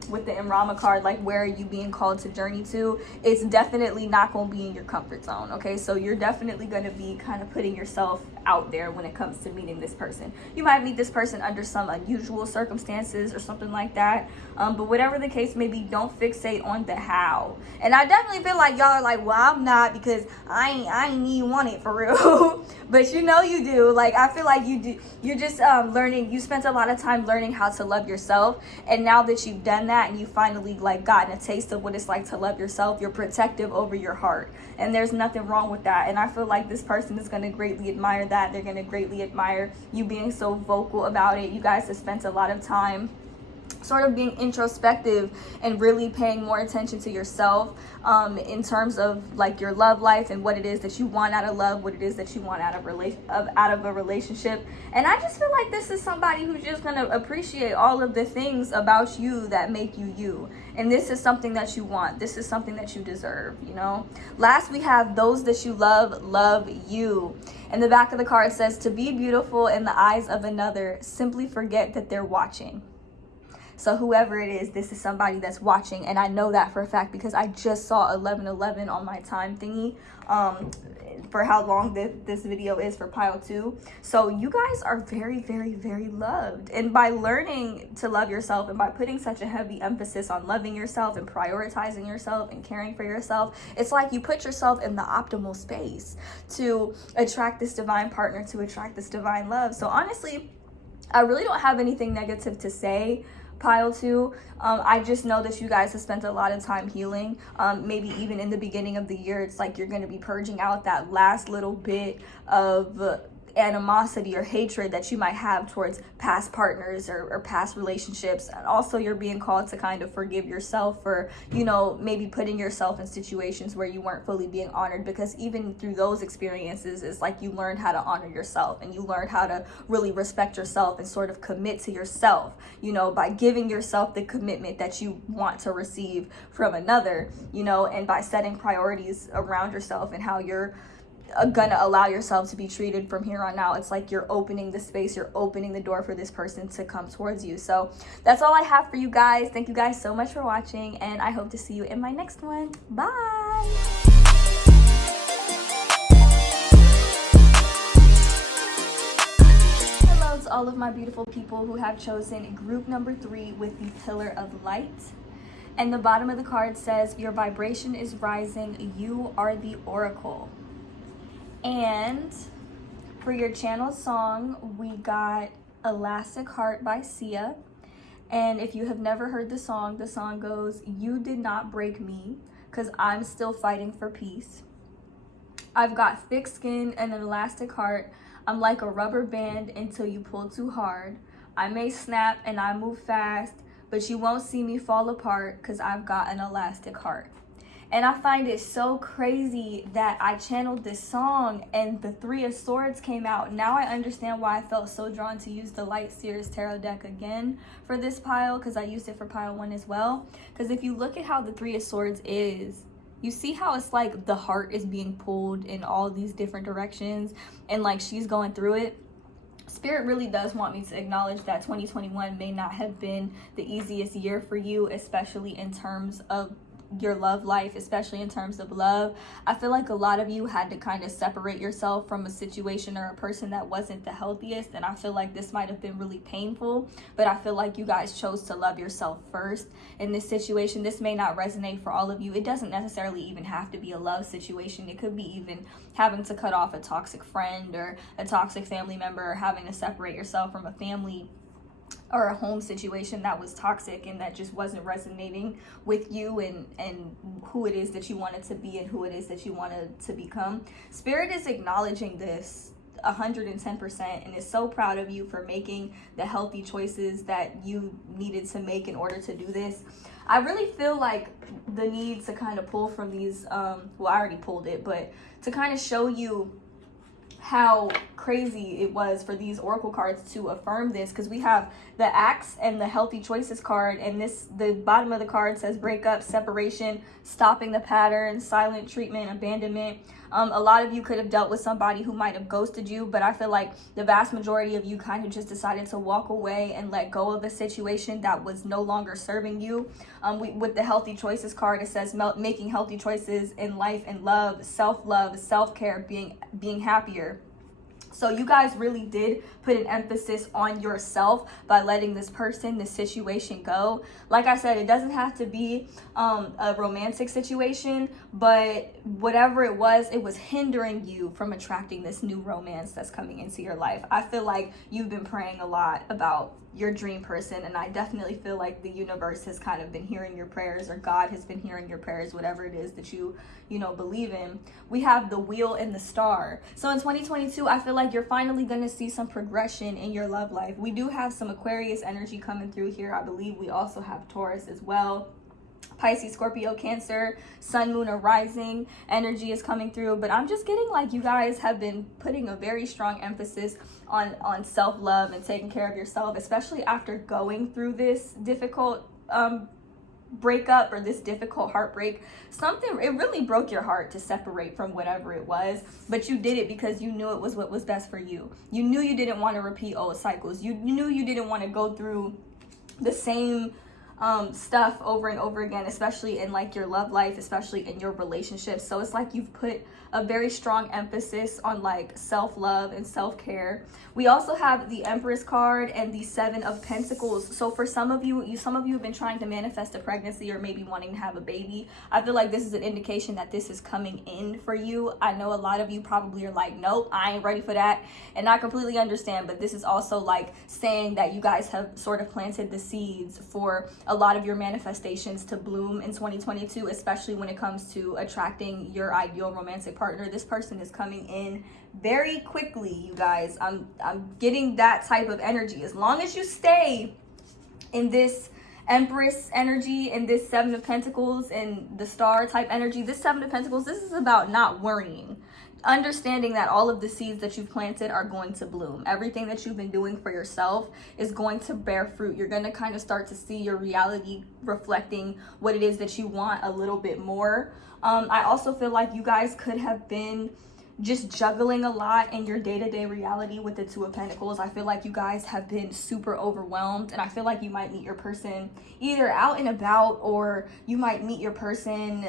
with the Imrama card, like, where are you being called to journey to? It's definitely not going to be in your comfort zone. Okay, so you're definitely going to be kind of putting yourself out there when it comes to meeting this person. You might meet this person under some unusual circumstances or something like that, but whatever the case may be, don't fixate on the how. And I definitely feel like y'all are like, well, I'm not, because I ain't even want it for real. But you know you do. Like, I feel like you do. You're just learning. You spent a lot of time learning how to love yourself, and now that you've done that and you finally like gotten a taste of what it's like to love yourself, you're protective over your heart, and there's nothing wrong with that. And I feel like this person is going to greatly admire that. They're going to greatly admire you being so vocal about it. You guys have spent a lot of time sort of being introspective and really paying more attention to yourself in terms of like your love life and what it is that you want out of love, what it is that you want out of a relationship. And I just feel like this is somebody who's just going to appreciate all of the things about you that make you you. And this is something that you want. This is something that you deserve, you know. Last, we have those that you love you. And the back of the card says, to be beautiful in the eyes of another, simply forget that they're watching. So whoever it is, this is somebody that's watching. And I know that for a fact because I just saw 1111 on my time thingy for how long this video is for pile 2. So you guys are very, very, very loved. And by learning to love yourself and by putting such a heavy emphasis on loving yourself and prioritizing yourself and caring for yourself, it's like you put yourself in the optimal space to attract this divine partner, to attract this divine love. So honestly, I really don't have anything negative to say. Pile 2, I just know that you guys have spent a lot of time healing. Maybe even in the beginning of the year, it's like you're going to be purging out that last little bit of animosity or hatred that you might have towards past partners or past relationships. And also you're being called to kind of forgive yourself for, you know, maybe putting yourself in situations where you weren't fully being honored, because even through those experiences, it's like you learned how to honor yourself and you learned how to really respect yourself and sort of commit to yourself, you know, by giving yourself the commitment that you want to receive from another, you know, and by setting priorities around yourself and how you're gonna allow yourself to be treated from here on out. It's like you're opening the space, you're opening the door for this person to come towards you. So that's all I have for you guys. Thank you guys so much for watching, and I hope to see you in my next one. Bye. Hello to all of my beautiful people who have chosen group number 3 with the Pillar of Light. And the bottom of the card says, your vibration is rising, you are the oracle. And for your channel song, we got Elastic Heart by Sia. And if you have never heard the song goes, you did not break me, 'cause I'm still fighting for peace. I've got thick skin and an elastic heart. I'm like a rubber band until you pull too hard. I may snap and I move fast, but you won't see me fall apart, 'cause I've got an elastic heart. And I find it so crazy that I channeled this song and the 3 of Swords came out. Now I understand why I felt so drawn to use the Light Seers Tarot deck again for this pile, because I used it for pile 1 as well. Because if you look at how the 3 of Swords is, you see how it's like the heart is being pulled in all these different directions and like she's going through it. Spirit really does want me to acknowledge that 2021 may not have been the easiest year for you, especially in terms of your love life, especially in terms of love. I feel like a lot of you had to kind of separate yourself from a situation or a person that wasn't the healthiest, and I feel like this might have been really painful, but I feel like you guys chose to love yourself first in this situation. This may not resonate for all of you. It doesn't necessarily even have to be a love situation. It could be even having to cut off a toxic friend or a toxic family member, or having to separate yourself from a family or a home situation that was toxic and that just wasn't resonating with you and who it is that you wanted to be and who it is that you wanted to become. Spirit is acknowledging this 110% and is so proud of you for making the healthy choices that you needed to make in order to do this. I really feel like the need to kind of pull from these, well, I already pulled it, but to kind of show you how crazy it was for these oracle cards to affirm this, because we have the Axe and the Healthy Choices card, and the bottom of the card says breakup, separation, stopping the pattern, silent treatment, abandonment. A lot of you could have dealt with somebody who might have ghosted you, but I feel like the vast majority of you kind of just decided to walk away and let go of a situation that was no longer serving you. With the Healthy Choices card, it says making healthy choices in life and love, self-love, self-care, being happier. So you guys really did put an emphasis on yourself by letting this person, this situation go. Like I said, it doesn't have to be a romantic situation, but whatever it was hindering you from attracting this new romance that's coming into your life. I feel like you've been praying a lot about your dream person. And I definitely feel like the universe has kind of been hearing your prayers, or God has been hearing your prayers, whatever it is that you believe in. We have the wheel and the star. So in 2022, I feel like you're finally going to see some progression in your love life. We do have some Aquarius energy coming through here. I believe we also have Taurus as well. Pisces, Scorpio, Cancer, Sun, Moon, or Rising energy is coming through. But I'm just getting like you guys have been putting a very strong emphasis on self-love and taking care of yourself, especially after going through this difficult breakup or this difficult heartbreak. It really broke your heart to separate from whatever it was, but you did it because you knew it was what was best for you. You knew you didn't want to repeat old cycles. You knew you didn't want to go through the same stuff over and over again, especially in like your love life, especially in your relationships. So it's like you've put a very strong emphasis on like self-love and self-care. We also have the Empress card and the Seven of Pentacles. So for some of you have been trying to manifest a pregnancy or maybe wanting to have a baby. I feel like this is an indication that this is coming in for you. I know a lot of you probably are like, nope, I ain't ready for that. And I completely understand, but this is also like saying that you guys have sort of planted the seeds for a lot of your manifestations to bloom in 2022, especially when it comes to attracting your ideal romantic partner. This person is coming in very quickly, you guys. I'm getting that type of energy. As long as you stay in this Empress energy and this Seven of Pentacles and the star type energy, this Seven of Pentacles, this is about not worrying. Understanding that all of the seeds that you've planted are going to bloom. Everything that you've been doing for yourself is going to bear fruit. You're going to kind of start to see your reality reflecting what it is that you want a little bit more. I also feel like you guys could have been just juggling a lot in your day-to-day reality with the Two of Pentacles. I feel like you guys have been super overwhelmed, and I feel like you might meet your person either out and about, or you might meet your person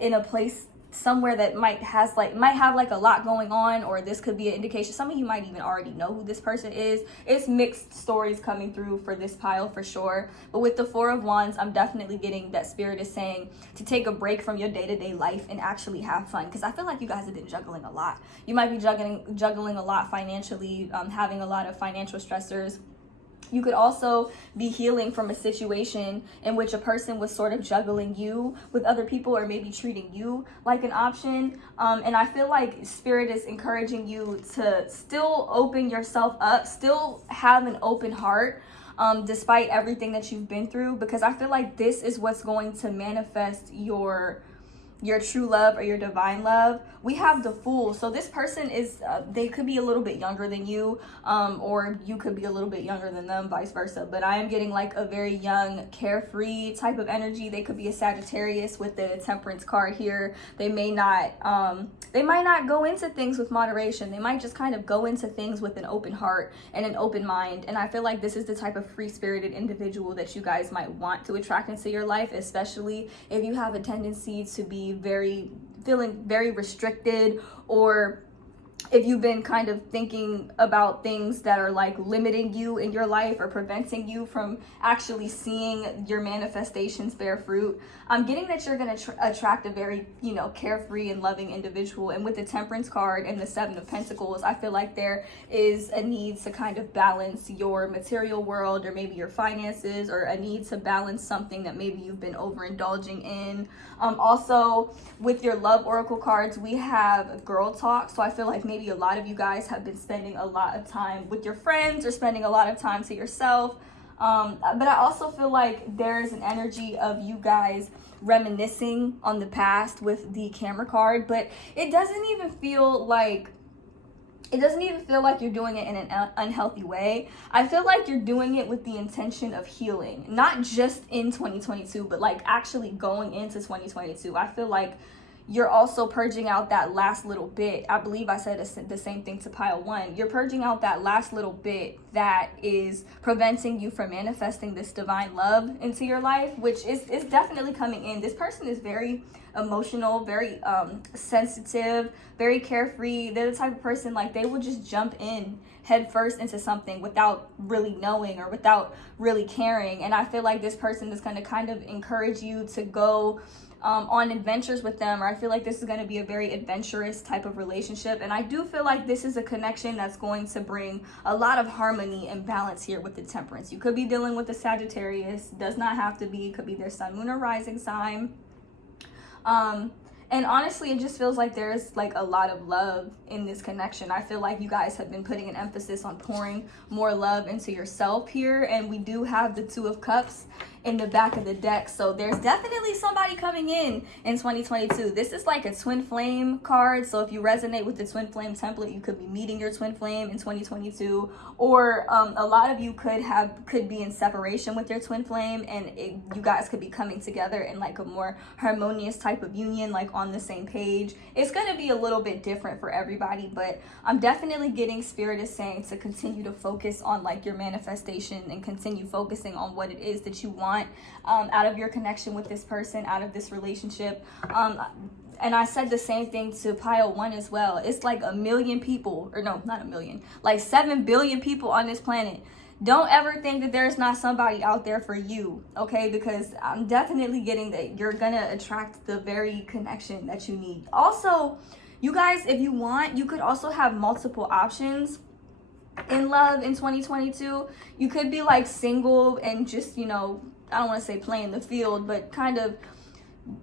in a place somewhere that might have like a lot going on, or this could be an indication. Some of you might even already know who this person is. It's mixed stories coming through for this pile for sure. But with the Four of Wands, I'm definitely getting that Spirit is saying to take a break from your day-to-day life and actually have fun, because I feel like you guys have been juggling a lot. You might be juggling a lot financially, having a lot of financial stressors. You could also be healing from a situation in which a person was sort of juggling you with other people, or maybe treating you like an option. And I feel like Spirit is encouraging you to still open yourself up, still have an open heart, despite everything that you've been through, because I feel like this is what's going to manifest your true love or your divine love. We have the Fool. So this person is, they could be a little bit younger than you, or you could be a little bit younger than them, vice versa. But I am getting like a very young, carefree type of energy. They could be a Sagittarius with the Temperance card here. They might not go into things with moderation. They might just kind of go into things with an open heart and an open mind. And I feel like this is the type of free-spirited individual that you guys might want to attract into your life, especially if you have a tendency to be feeling very restricted, or if you've been kind of thinking about things that are like limiting you in your life or preventing you from actually seeing your manifestations bear fruit. I'm getting that you're going to attract a very, carefree and loving individual. And with the Temperance card and the Seven of Pentacles, I feel like there is a need to kind of balance your material world, or maybe your finances, or a need to balance something that maybe you've been overindulging in. Also, with your love oracle cards, we have Girl Talk. So I feel like maybe a lot of you guys have been spending a lot of time with your friends, or spending a lot of time to yourself. But I also feel like there's an energy of you guys reminiscing on the past with the Camera card, but it doesn't even feel like you're doing it in an unhealthy way. I feel like you're doing it with the intention of healing, not just in 2022, but like actually going into 2022. I feel like you're also purging out that last little bit. I believe I said the same thing to pile one. You're purging out that last little bit that is preventing you from manifesting this divine love into your life, which is definitely coming in. This person is very emotional, very sensitive, very carefree. They're the type of person, like, they will just jump in head first into something without really knowing or without really caring. And I feel like this person is going to kind of encourage you to go on adventures with them, or I feel like this is going to be a very adventurous type of relationship. And I do feel like this is a connection that's going to bring a lot of harmony and balance here with the Temperance. You could be dealing with a Sagittarius, does not have to be, could be their sun, moon, or rising sign. And honestly, it just feels like there's like a lot of love in this connection. I feel like you guys have been putting an emphasis on pouring more love into yourself here. And we do have the Two of Cups in the back of the deck. So there's definitely somebody coming in 2022. This is like a twin flame card. So if you resonate with the twin flame template, you could be meeting your twin flame in 2022. Or a lot of you could be in separation with your twin flame, and you guys could be coming together in like a more harmonious type of union, like on the same page. It's going to be a little bit different for everybody, but I'm definitely getting Spirit is saying to continue to focus on like your manifestation and continue focusing on what it is that you want out of your connection with this person, out of this relationship. And I said the same thing to pile 1 as well. It's like a million people, or no, not a million, like 7 billion people on this planet. Don't ever think that there's not somebody out there for you, okay? Because I'm definitely getting that you're gonna attract the very connection that you need. Also, you guys, if you want, you could also have multiple options in love in 2022. You could be like single and just, you know, I don't want to say playing the field, but kind of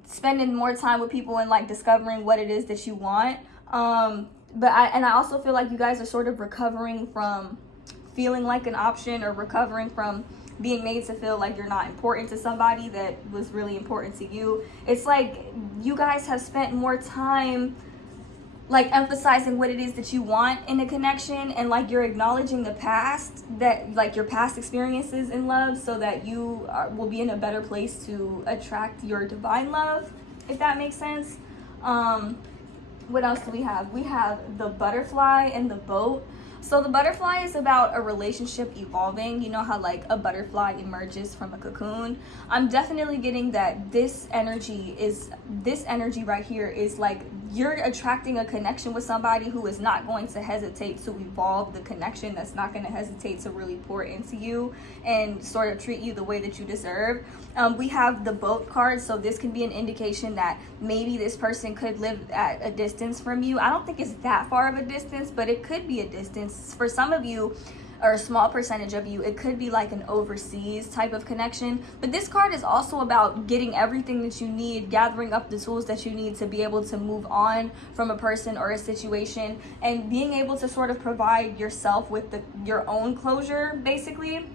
spending more time with people and like discovering what it is that you want. But I also feel like you guys are sort of recovering from feeling like an option, or recovering from being made to feel like you're not important to somebody that was really important to you. It's like you guys have spent more time like emphasizing what it is that you want in a connection, and like you're acknowledging the past, that like your past experiences in love, so that you will be in a better place to attract your divine love, if that makes sense. What else do we have? We have the Butterfly and the Boat. So the Butterfly is about a relationship evolving. You know how like a butterfly emerges from a cocoon? I'm definitely getting that this energy right here is like you're attracting a connection with somebody who is not going to hesitate to evolve the connection, that's not going to hesitate to really pour into you and sort of treat you the way that you deserve. We have the Boat card, so this can be an indication that maybe this person could live at a distance from you. I don't think it's that far of a distance, but it could be a distance. For some of you, or a small percentage of you, it could be like an overseas type of connection. But this card is also about getting everything that you need, gathering up the tools that you need to be able to move on from a person or a situation, and being able to sort of provide yourself with your own closure, basically,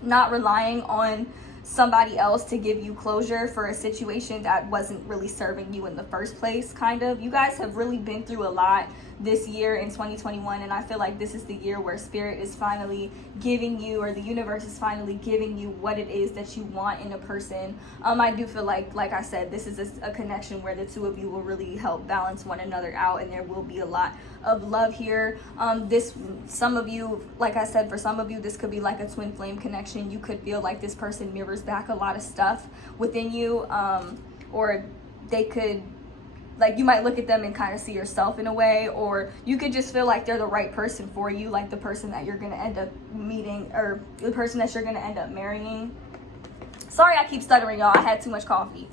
not relying on somebody else to give you closure for a situation that wasn't really serving you in the first place, kind of. You guys have really been through a lot this year in 2021, and I feel like this is the year where Spirit is finally giving you, or the universe is finally giving you what it is that you want in a person. I do feel like I said, this is a connection where the two of you will really help balance one another out, and there will be a lot of love here. Some of you, like I said, for some of you, this could be like a twin flame connection. You could feel like this person mirrors back a lot of stuff within you, or they could, like, you might look at them and kind of see yourself in a way, or you could just feel like they're the right person for you, like the person that you're going to end up meeting, or the person that you're going to end up marrying. Sorry, I keep stuttering, y'all. I had too much coffee.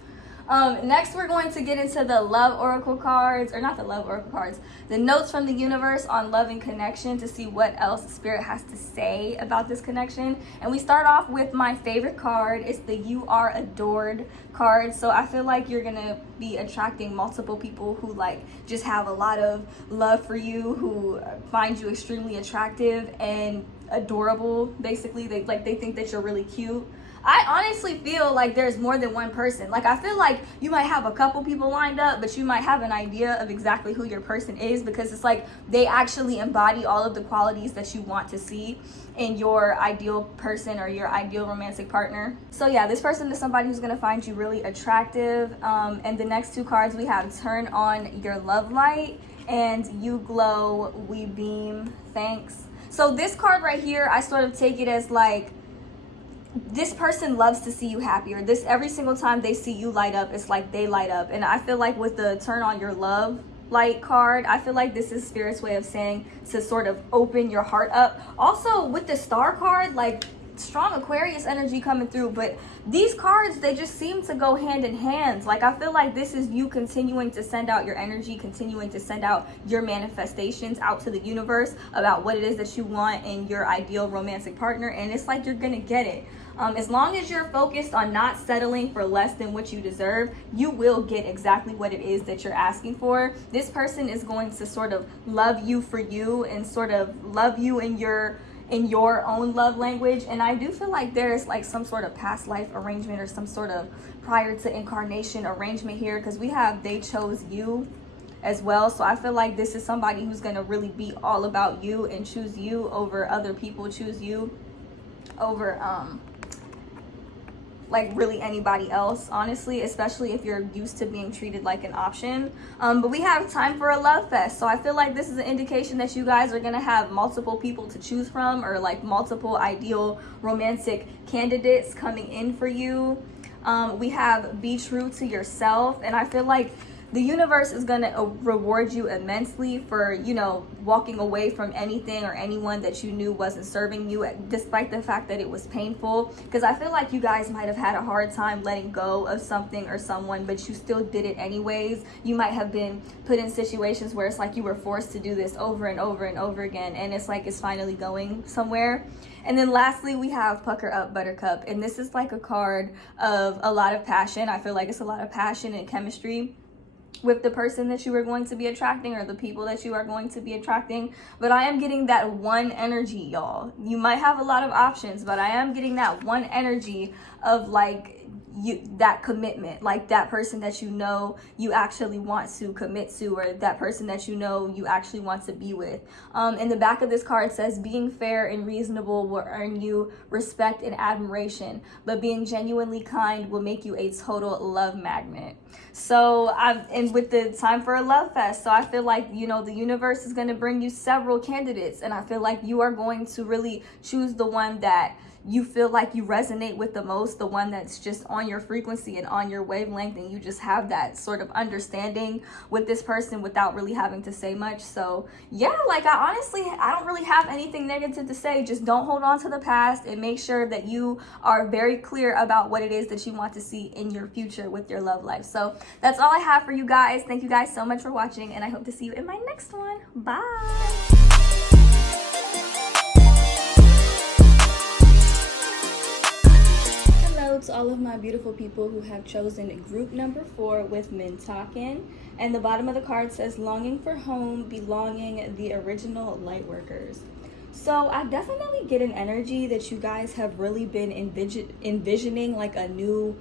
Next, we're going to get into the love oracle cards, or not the love oracle cards, the notes from the universe on love and connection, to see what else Spirit has to say about this connection. And we start off with my favorite card. It's the You Are Adored card. So I feel like you're gonna be attracting multiple people who like just have a lot of love for you, who find you extremely attractive and adorable. Basically, they think that you're really cute. I honestly feel like there's more than one person. Like, I feel like you might have a couple people lined up, but you might have an idea of exactly who your person is, because it's like they actually embody all of the qualities that you want to see in your ideal person or your ideal romantic partner. So yeah, this person is somebody who's gonna find you really attractive. And the next two cards we have Turn On Your Love Light and You Glow, We Beam, Thanks. So this card right here, I sort of take it as like, this person loves to see you happier. This, every single time they see you light up, it's like they light up. And I feel like with the Turn On Your Love Light card, I feel like this is Spirit's way of saying to sort of open your heart up. Also with the Star card, like strong Aquarius energy coming through, but these cards, they just seem to go hand in hand. Like, I feel like this is you continuing to send out your energy, continuing to send out your manifestations out to the universe about what it is that you want in your ideal romantic partner, and it's like you're gonna get it. As long as you're focused on not settling for less than what you deserve, you will get exactly what it is that you're asking for. This person is going to sort of love you for you and sort of love you in your own love language. And I do feel like there's like some sort of past life arrangement or some sort of prior to incarnation arrangement here, because we have they chose you as well. So I feel like this is somebody who's going to really be all about you and choose you over other people, choose you over like really anybody else, honestly, especially if you're used to being treated like an option. But we have time for a love fest, so I feel like this is an indication that you guys are gonna have multiple people to choose from, or like multiple ideal romantic candidates coming in for you. We have be true to yourself, and I feel like the universe is going to reward you immensely for, you know, walking away from anything or anyone that you knew wasn't serving you, despite the fact that it was painful. Because I feel like you guys might have had a hard time letting go of something or someone, but you still did it anyways. You might have been put in situations where it's like you were forced to do this over and over and over again, and it's like it's finally going somewhere. And then lastly, we have Pucker Up Buttercup, and this is like a card of a lot of passion. I feel like it's a lot of passion and chemistry with the person that you are going to be attracting, or the people that you are going to be attracting. But I am getting that one energy, y'all. You might have a lot of options, but I am getting that one energy of like that commitment, like that person that you know you actually want to commit to, or that person that you know you actually want to be with. In the back of this card says, being fair and reasonable will earn you respect and admiration, but being genuinely kind will make you a total love magnet. So and with the time for a love fest, so I feel like, you know, the universe is going to bring you several candidates, and I feel like you are going to really choose the one that you feel like you resonate with the most, the one that's just on your frequency and on your wavelength, and you just have that sort of understanding with this person without really having to say much. So yeah, like I don't really have anything negative to say. Just don't hold on to the past, and make sure that you are very clear about what it is that you want to see in your future with your love life. So that's all I have for you guys. Thank you guys so much for watching, and I hope to see you in my next one. Bye. To all of my beautiful people who have chosen group number 4 with Mintakan, and the bottom of the card says, longing for home, belonging, the original light workers. So I definitely get an energy that you guys have really been envisioning like a new,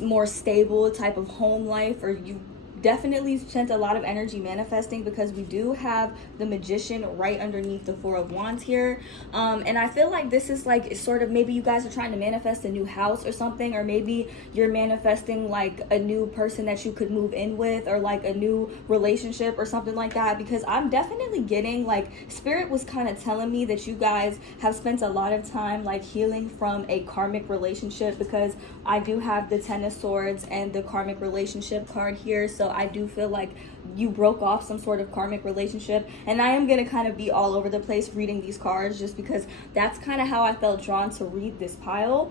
more stable type of home life, or you definitely spent a lot of energy manifesting, because we do have the Magician right underneath the 4 of Wands here. And I feel like this is like sort of, maybe you guys are trying to manifest a new house or something, or maybe you're manifesting like a new person that you could move in with, or like a new relationship or something like that, because I'm definitely getting like Spirit was kind of telling me that you guys have spent a lot of time like healing from a karmic relationship, because I do have the 10 of Swords and the karmic relationship card here. So I do feel like you broke off some sort of karmic relationship, and I am going to kind of be all over the place reading these cards, just because that's kind of how I felt drawn to read this pile.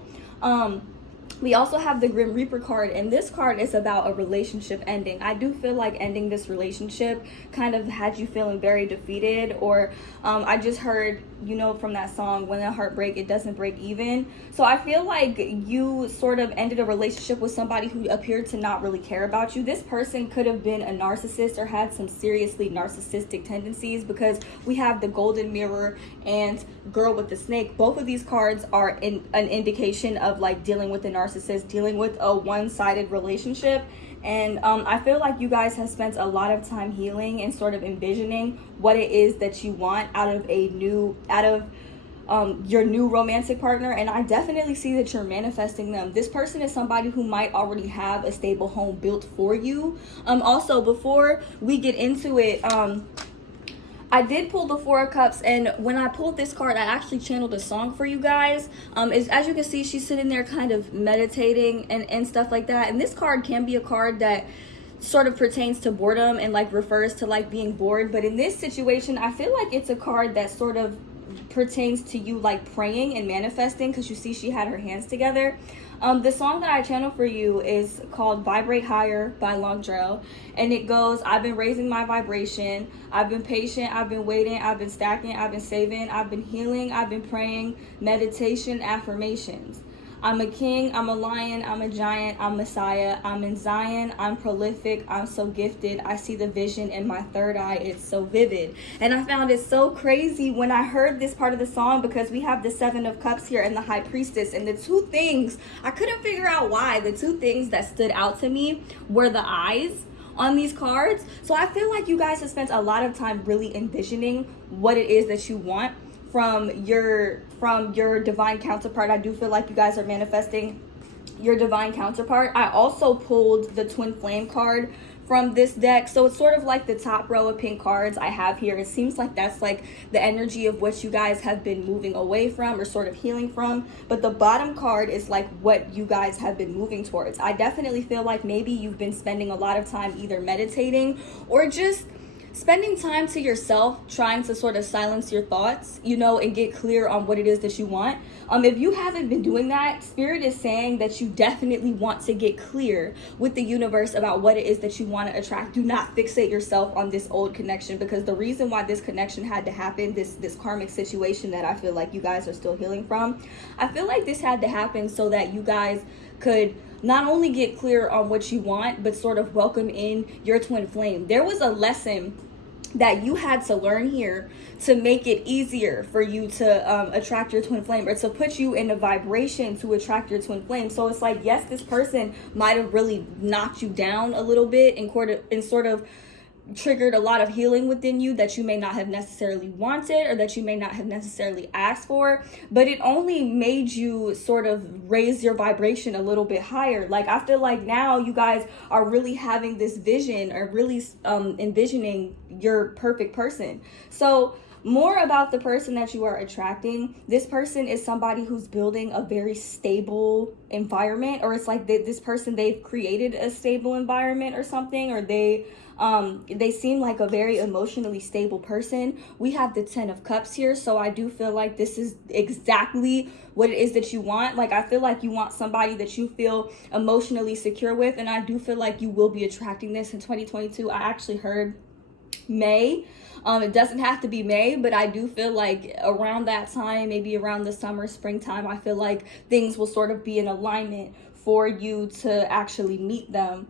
We also have the Grim Reaper card, and this card is about a relationship ending. I do feel like ending this relationship kind of had you feeling very defeated, or I just heard, you know, from that song, when a heart breaks, it doesn't break even. So I feel like you sort of ended a relationship with somebody who appeared to not really care about you. This person could have been a narcissist or had some seriously narcissistic tendencies, because we have the Golden Mirror and Girl with the Snake. Both of these cards are an indication of like dealing with a narcissist, dealing with a one-sided relationship. And I feel like you guys have spent a lot of time healing and sort of envisioning what it is that you want out of your new romantic partner, and I definitely see that you're manifesting them. This person is somebody who might already have a stable home built for you. Also, before we get into it, I did pull the 4 of Cups, and when I pulled this card, I actually channeled a song for you guys. As you can see, she's sitting there kind of meditating and stuff like that. And this card can be a card that sort of pertains to boredom and like refers to like being bored. But in this situation, I feel like it's a card that sort of pertains to you like praying and manifesting, because you see she had her hands together. The song that I channel for you is called Vibrate Higher by Longdrell, and it goes, I've been raising my vibration, I've been patient, I've been waiting, I've been stacking, I've been saving, I've been healing, I've been praying, meditation, affirmations. I'm a king, I'm a lion, I'm a giant, I'm Messiah, I'm in Zion, I'm prolific, I'm so gifted, I see the vision in my third eye, it's so vivid. And I found it so crazy when I heard this part of the song, because we have the Seven of Cups here and the High Priestess, and the two things, I couldn't figure out why, the two things that stood out to me were the eyes on these cards. So I feel like you guys have spent a lot of time really envisioning what it is that you want from your divine counterpart. I do feel like you guys are manifesting your divine counterpart. I also pulled the Twin Flame card from this deck, so it's sort of like the top row of pink cards I have here. It seems like that's like the energy of what you guys have been moving away from or sort of healing from, but the bottom card is like what you guys have been moving towards. I definitely feel like maybe you've been spending a lot of time either meditating or just spending time to yourself, trying to sort of silence your thoughts, you know, and get clear on what it is that you want. If you haven't been doing that, Spirit is saying that you definitely want to get clear with the universe about what it is that you want to attract. Do not fixate yourself on this old connection, because the reason why this connection had to happen, this karmic situation that I feel like you guys are still healing from, I feel like this had to happen so that you guys could not only get clear on what you want, but sort of welcome in your twin flame. There was a lesson that you had to learn here to make it easier for you to attract your twin flame, or to put you in a vibration to attract your twin flame. So it's like, yes, this person might have really knocked you down a little bit and sort of triggered a lot of healing within you that you may not have necessarily wanted, or that you may not have necessarily asked for, but it only made you sort of raise your vibration a little bit higher. Like, I feel like now you guys are really having this vision, or really envisioning your perfect person. So more about the person that you are attracting. This person is somebody who's building a very stable environment, or it's like this person, they've created a stable environment or something, or they seem like a very emotionally stable person. We have the 10 of Cups here, so I do feel like this is exactly what it is that you want. Like, I feel like you want somebody that you feel emotionally secure with, and I do feel like you will be attracting this in 2022. I actually heard May. It doesn't have to be May, but I do feel like around that time, maybe around the summer, springtime, I feel like things will sort of be in alignment for you to actually meet them.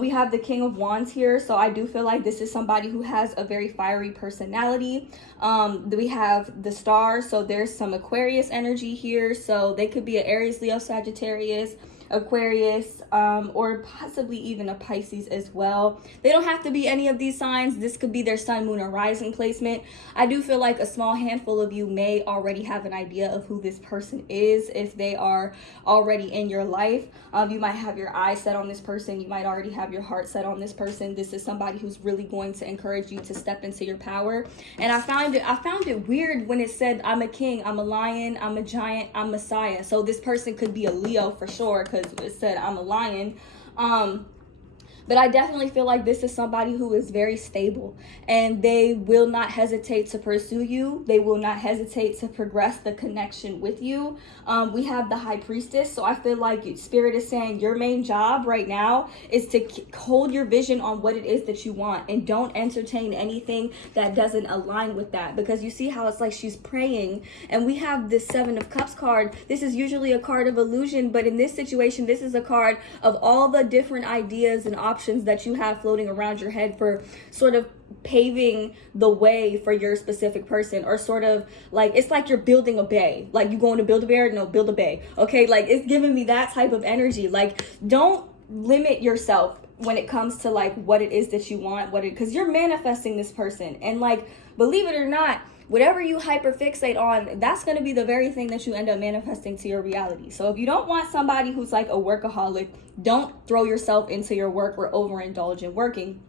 We have the King of Wands here, so I do feel like this is somebody who has a very fiery personality. We have the Star, so there's some Aquarius energy here, so they could be an Aries, Leo, Sagittarius, Aquarius, or possibly even a Pisces as well. They don't have to be any of these signs. This could be their sun, moon, or rising placement. I do feel like a small handful of you may already have an idea of who this person is if they are already in your life. You might have your eyes set on this person. You might already have your heart set on this person. This is somebody who's really going to encourage you to step into your power. And I found it weird when it said, I'm a king, I'm a lion, I'm a giant, I'm Messiah. So this person could be a Leo for sure, because it said I'm a lion. But I definitely feel like this is somebody who is very stable, and they will not hesitate to pursue you. They will not hesitate to progress the connection with you. We have the High Priestess, so I feel like Spirit is saying your main job right now is to hold your vision on what it is that you want, and don't entertain anything that doesn't align with that, because you see how it's like she's praying, and we have this Seven of Cups card. This is usually a card of illusion, but in this situation, this is a card of all the different ideas and options that you have floating around your head for sort of paving the way for your specific person, or sort of like, it's like you're building a bay. Like, you going to build a bear? No, build a bay. Okay, like, it's giving me that type of energy. Like, don't limit yourself when it comes to like what it is that you want, because you're manifesting this person, and like, believe it or not, whatever you hyperfixate on, that's going to be the very thing that you end up manifesting to your reality. So if you don't want somebody who's like a workaholic, don't throw yourself into your work or overindulge in working.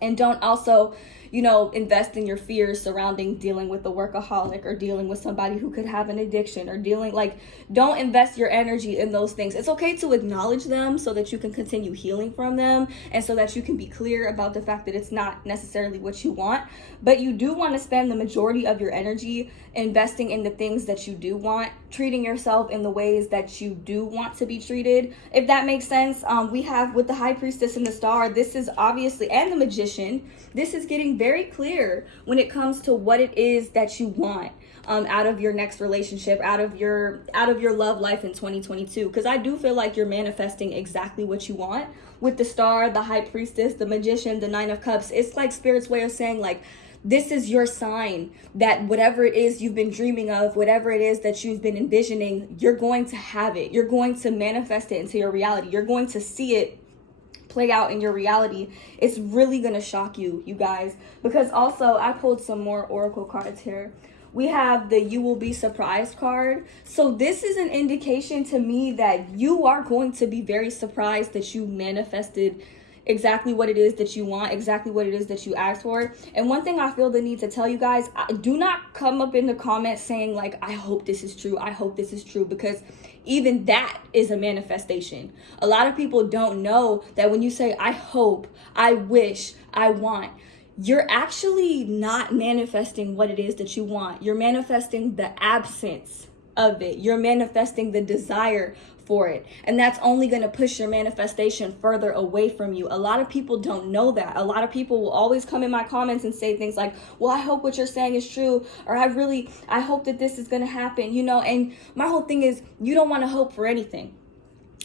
And don't also, you know, invest in your fears surrounding dealing with a workaholic or dealing with somebody who could have an addiction or dealing, like, don't invest your energy in those things. It's okay to acknowledge them so that you can continue healing from them and so that you can be clear about the fact that it's not necessarily what you want. But you do want to spend the majority of your energy investing in the things that you do want, treating yourself in the ways that you do want to be treated, if that makes sense. We have with the High Priestess and the Star, this is obviously, and the Magician, this is getting very clear when it comes to what it is that you want out of your next relationship, out of your love life in 2022, because I do feel like you're manifesting exactly what you want with the Star, the High Priestess, the Magician, the Nine of Cups. It's like Spirit's way of saying, like, this is your sign that whatever it is you've been dreaming of, whatever it is that you've been envisioning, you're going to have it. You're going to manifest it into your reality. You're going to see it play out in your reality. It's really going to shock you, you guys. Because also, I pulled some more oracle cards here. We have the You Will Be Surprised card. So this is an indication to me that you are going to be very surprised that you manifested exactly what it is that you want, exactly what it is that you asked for. And one thing I feel the need to tell you guys, do not come up in the comments saying, like, I hope this is true, I hope this is true, because even that is a manifestation. A lot of people don't know that when you say, I hope, I wish, I want, you're actually not manifesting what it is that you want. You're manifesting the absence of it. You're manifesting the desire for it, and that's only going to push your manifestation further away from you. A lot of people don't know that. A lot of people will always come in my comments and say things like, well, I hope what you're saying is true, or I hope that this is going to happen, you know. And my whole thing is, you don't want to hope for anything.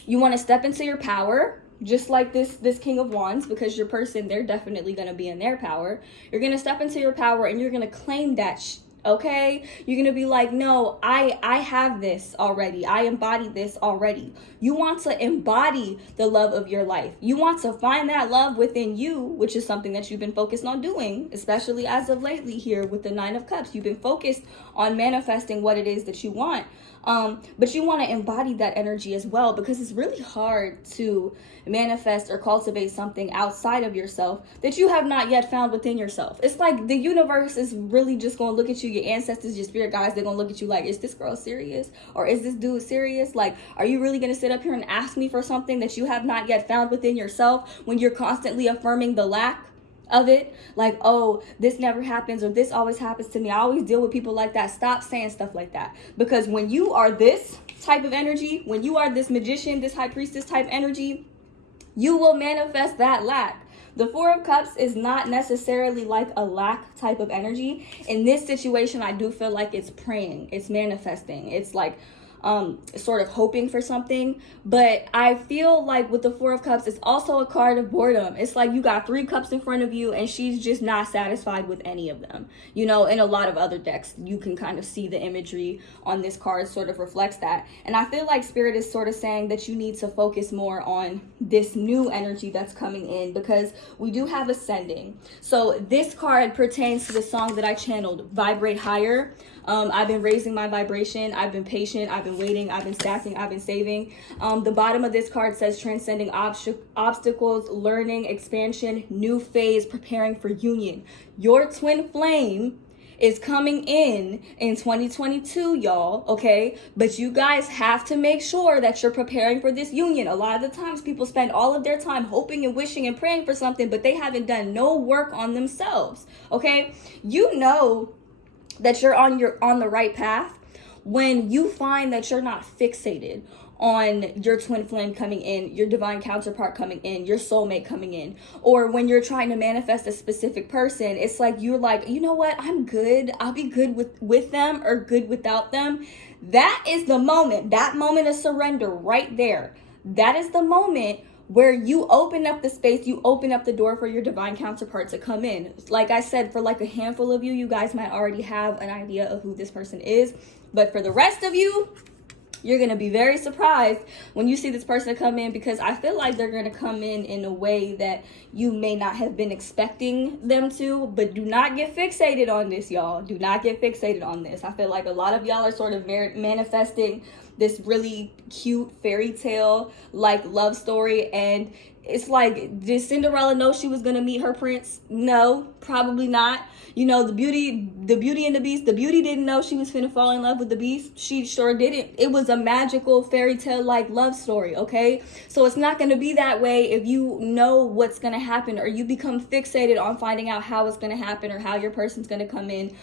You want to step into your power, just like this King of Wands, because your person, they're definitely going to be in their power. You're going to step into your power and you're going to claim that okay? You're gonna be like, no, I have this already. I embody this already. You want to embody the love of your life. You want to find that love within you, which is something that you've been focused on doing, especially as of lately here with the Nine of Cups. You've been focused on manifesting what it is that you want. But you want to embody that energy as well, because it's really hard to manifest or cultivate something outside of yourself that you have not yet found within yourself. It's like the universe is really just going to look at you, your ancestors, your spirit guides, they're going to look at you like, is this girl serious? Or is this dude serious? Like, are you really going to sit up here and ask me for something that you have not yet found within yourself when you're constantly affirming the lack of it? Like, oh, this never happens, or this always happens to me. I always deal with people like that. Stop saying stuff like that, because when you are this type of energy, when you are this Magician, this High Priestess type energy, you will manifest that lack. The Four of Cups is not necessarily like a lack type of energy. In this situation, I do feel like it's praying, it's manifesting, it's like sort of hoping for something. But I feel like with the Four of Cups, it's also a card of boredom. It's like you got 3 cups in front of you and she's just not satisfied with any of them. You know, in a lot of other decks, you can kind of see the imagery on this card sort of reflects that. And I feel like Spirit is sort of saying that you need to focus more on this new energy that's coming in, because we do have ascending. So this card pertains to the song that I channeled, Vibrate Higher. I've been raising my vibration. I've been patient. I've been waiting. I've been stacking. I've been saving. The bottom of this card says transcending obstacles, learning, expansion, new phase, preparing for union. Your twin flame is coming in 2022, y'all, okay? But you guys have to make sure that you're preparing for this union. A lot of the times people spend all of their time hoping and wishing and praying for something, but they haven't done no work on themselves, okay? You know that you're on the right path when you find that you're not fixated on your twin flame coming in, your divine counterpart coming in, your soulmate coming in, or when you're trying to manifest a specific person. It's like you're like, you know what, I'm good, I'll be good with them or good without them. That is the moment, that moment of surrender right there. That is the moment where you open up the space, you open up the door for your divine counterpart to come in. Like I said, for like a handful of you, you guys might already have an idea of who this person is. But for the rest of you, you're going to be very surprised when you see this person come in, because I feel like they're going to come in a way that you may not have been expecting them to. But do not get fixated on this, y'all. Do not get fixated on this. I feel like a lot of y'all are sort of manifesting this really cute fairy tale like love story, and it's like, did Cinderella know she was gonna meet her prince? No, probably not. You know, the beauty and the beast, the beauty didn't know she was finna fall in love with the beast. She sure didn't. It was a magical fairy tale like love story, okay? So it's not gonna be that way if you know what's gonna happen, or you become fixated on finding out how it's gonna happen or how your person's gonna come in.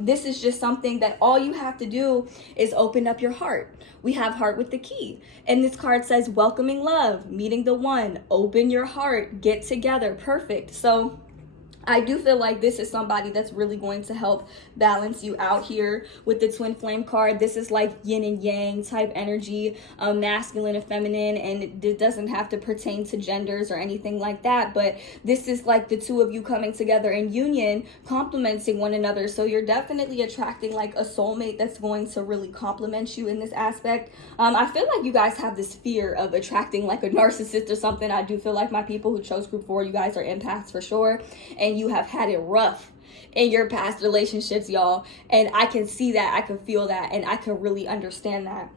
This is just something that all you have to do is open up your heart. We have heart with the key, and this card says welcoming love, meeting the one, open your heart, get together. Perfect. So I do feel like this is somebody that's really going to help balance you out here with the twin flame card. This is like yin and yang type energy, masculine and feminine, and it doesn't have to pertain to genders or anything like that, but this is like the two of you coming together in union, complementing one another. So you're definitely attracting like a soulmate that's going to really complement you in this aspect. I feel like you guys have this fear of attracting like a narcissist or something. I do feel like my people who chose group 4, you guys are empaths for sure, and you have had it rough in your past relationships, y'all, and I can see that, I can feel that, and I can really understand that.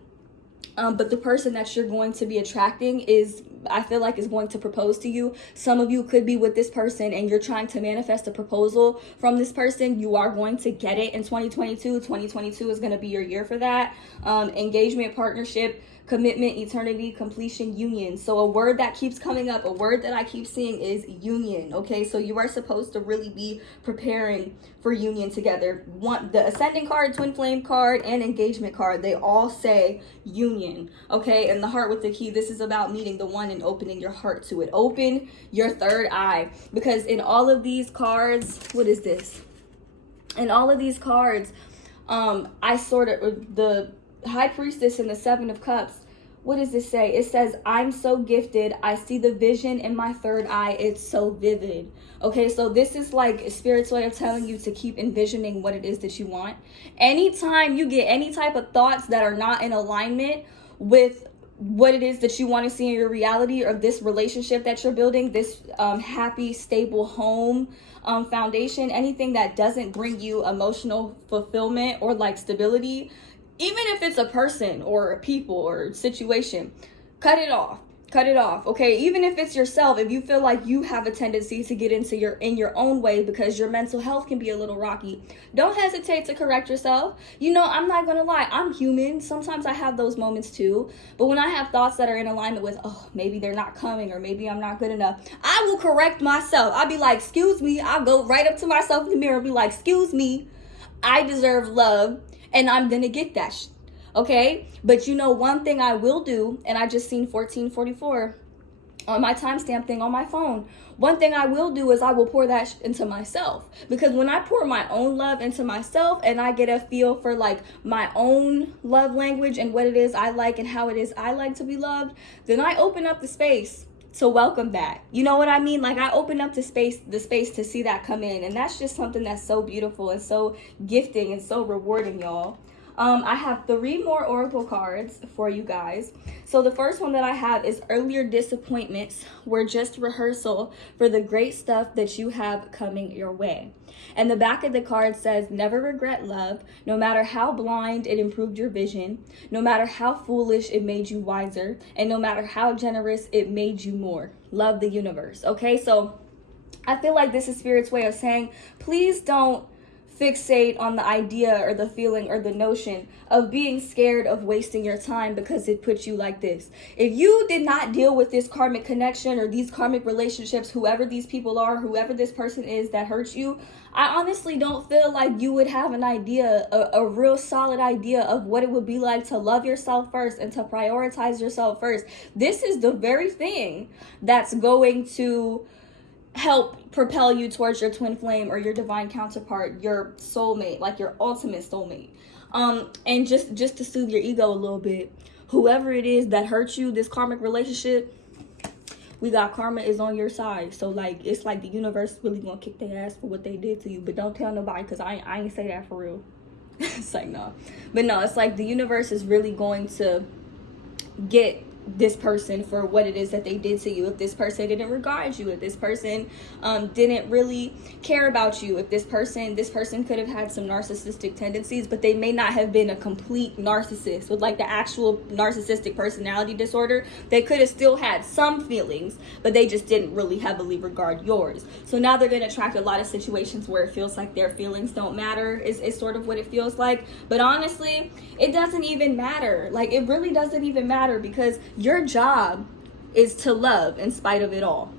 But the person that you're going to be attracting is, I feel like, is going to propose to you. Some of you could be with this person and you're trying to manifest a proposal from this person. You are going to get it in 2022. 2022 is going to be your year for that. Engagement, partnership, commitment, eternity, completion, union. So a word that keeps coming up, a word that I keep seeing is union. Okay, so you are supposed to really be preparing for union together. The ascending card, twin flame card, and engagement card, they all say union. Okay, and the heart with the key, this is about meeting the one and opening your heart to it. Open your third eye, because in all of these cards, what is this? In all of these cards, I sort of, the High Priestess and the Seven of Cups, what does this say? It says, I'm so gifted, I see the vision in my third eye, it's so vivid. Okay, so this is like Spirit's way of telling you to keep envisioning what it is that you want. Anytime you get any type of thoughts that are not in alignment with what it is that you want to see in your reality, or this relationship that you're building, this happy, stable home foundation, anything that doesn't bring you emotional fulfillment or like stability, even if it's a person or a people or situation, cut it off. Cut it off. Okay, even if it's yourself, if you feel like you have a tendency to get into your own way because your mental health can be a little rocky, don't hesitate to correct yourself. You know, I'm not gonna lie, I'm human. Sometimes I have those moments too, but when I have thoughts that are in alignment with, oh, maybe they're not coming, or maybe I'm not good enough, I will correct myself. I'll be like, excuse me. I'll go right up to myself in the mirror and be like, excuse me, I deserve love, and I'm gonna get that okay? But you know, one thing I will do, and I just seen 1444 on my timestamp thing on my phone. One thing I will do is I will pour that into myself, because when I pour my own love into myself and I get a feel for like my own love language and what it is I like and how it is I like to be loved, then I open up the space to welcome that. You know what I mean? Like, I open up the space to see that come in, and that's just something that's so beautiful and so gifting and so rewarding, y'all. I have 3 more oracle cards for you guys. So the first one that I have is earlier disappointments were just rehearsal for the great stuff that you have coming your way. And the back of the card says, never regret love, no matter how blind it improved your vision, no matter how foolish it made you wiser, and no matter how generous it made you more. Love the universe. Okay, so I feel like this is Spirit's way of saying, please don't fixate on the idea or the feeling or the notion of being scared of wasting your time because it puts you like this. If you did not deal with this karmic connection or these karmic relationships, whoever these people are, whoever this person is that hurts you, I honestly don't feel like you would have an idea, a real solid idea of what it would be like to love yourself first and to prioritize yourself first. This is the very thing that's going to help propel you towards your twin flame or your divine counterpart, your soulmate, like your ultimate soulmate. And just to soothe your ego a little bit, whoever it is that hurts you, this karmic relationship, we got karma is on your side. So like, it's like the universe really gonna kick their ass for what they did to you, but don't tell nobody, because I ain't say that for real. It's like, no. But no, it's like the universe is really going to get this person for what it is that they did to you. If this person didn't regard you, if this person didn't really care about you, if this person could have had some narcissistic tendencies, but they may not have been a complete narcissist with like the actual narcissistic personality disorder. They could have still had some feelings, but they just didn't really heavily regard yours. So now they're going to attract a lot of situations where it feels like their feelings don't matter, is sort of what it feels like. But honestly, it doesn't even matter. Like, it really doesn't even matter, because your job is to love in spite of it all.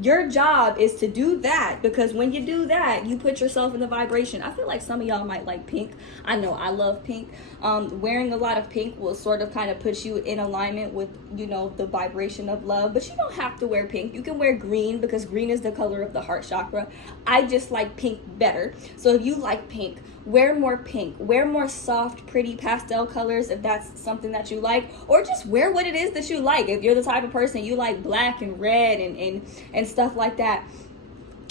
Your job is to do that, because when you do that, you put yourself in the vibration. I feel like some of y'all might like pink. I know I love pink. Wearing a lot of pink will sort of kind of put you in alignment with, you know, the vibration of love. But you don't have to wear pink. You can wear green, because green is the color of the heart chakra. I just like pink better. So if you like pink, wear more pink. Wear more soft, pretty pastel colors if that's something that you like, or just wear what it is that you like. If you're the type of person you like black and red and stuff like that,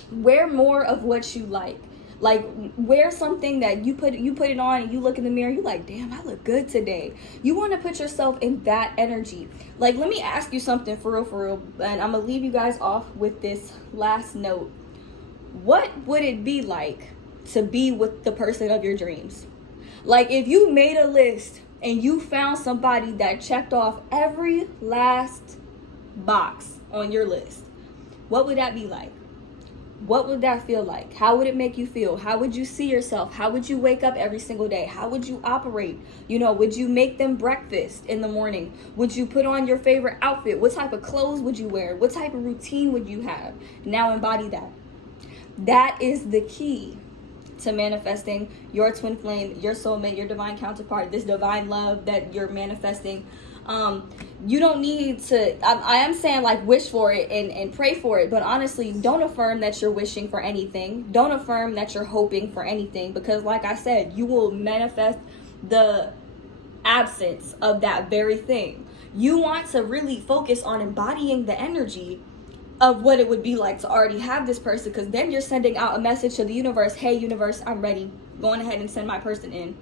wear more of what you like. Like, wear something that you put it on and you look in the mirror, you like, damn, I look good today. You want to put yourself in that energy. Like, let me ask you something for real, and I'm gonna leave you guys off with this last note. What would it be like to be with the person of your dreams? Like, if you made a list and you found somebody that checked off every last box on your list, what would that be like? What would that feel like? How would it make you feel? How would you see yourself? How would you wake up every single day? How would you operate? You know, would you make them breakfast in the morning? Would you put on your favorite outfit? What type of clothes would you wear? What type of routine would you have? Now embody that. That is the key to manifesting your twin flame, your soulmate, your divine counterpart, this divine love that you're manifesting. You don't need to, I am saying, like, wish for it and pray for it, but honestly, don't affirm that you're wishing for anything. Don't affirm that you're hoping for anything, because like I said, you will manifest the absence of that very thing. You want to really focus on embodying the energy of what it would be like to already have this person, because then you're sending out a message to the universe. Hey, universe, I'm ready. Going ahead and send my person in.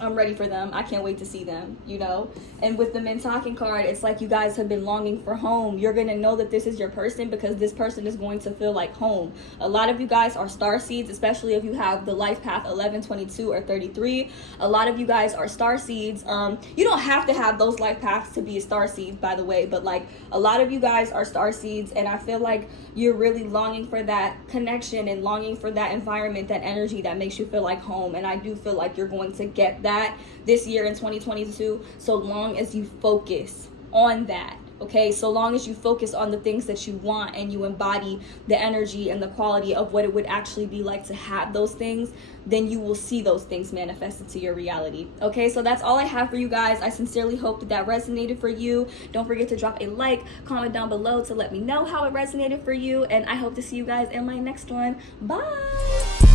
I'm ready for them. I can't wait to see them, you know? And with the Mintakan card, it's like you guys have been longing for home. You're going to know that this is your person, because this person is going to feel like home. A lot of you guys are starseeds, especially if you have the life path 11, 22, or 33. A lot of you guys are starseeds. You don't have to have those life paths to be a starseed, by the way, but like, a lot of you guys are starseeds, and I feel like you're really longing for that connection and longing for that environment, that energy that makes you feel like home. And I do feel like you're going to get that this year in 2022, so long as you focus on that. Okay, so long as you focus on the things that you want and you embody the energy and the quality of what it would actually be like to have those things, then you will see those things manifest into your reality. Okay, so that's all I have for you guys. I sincerely hope that resonated for you. Don't forget to drop a like, comment down below to let me know how it resonated for you, and I hope to see you guys in my next one. Bye.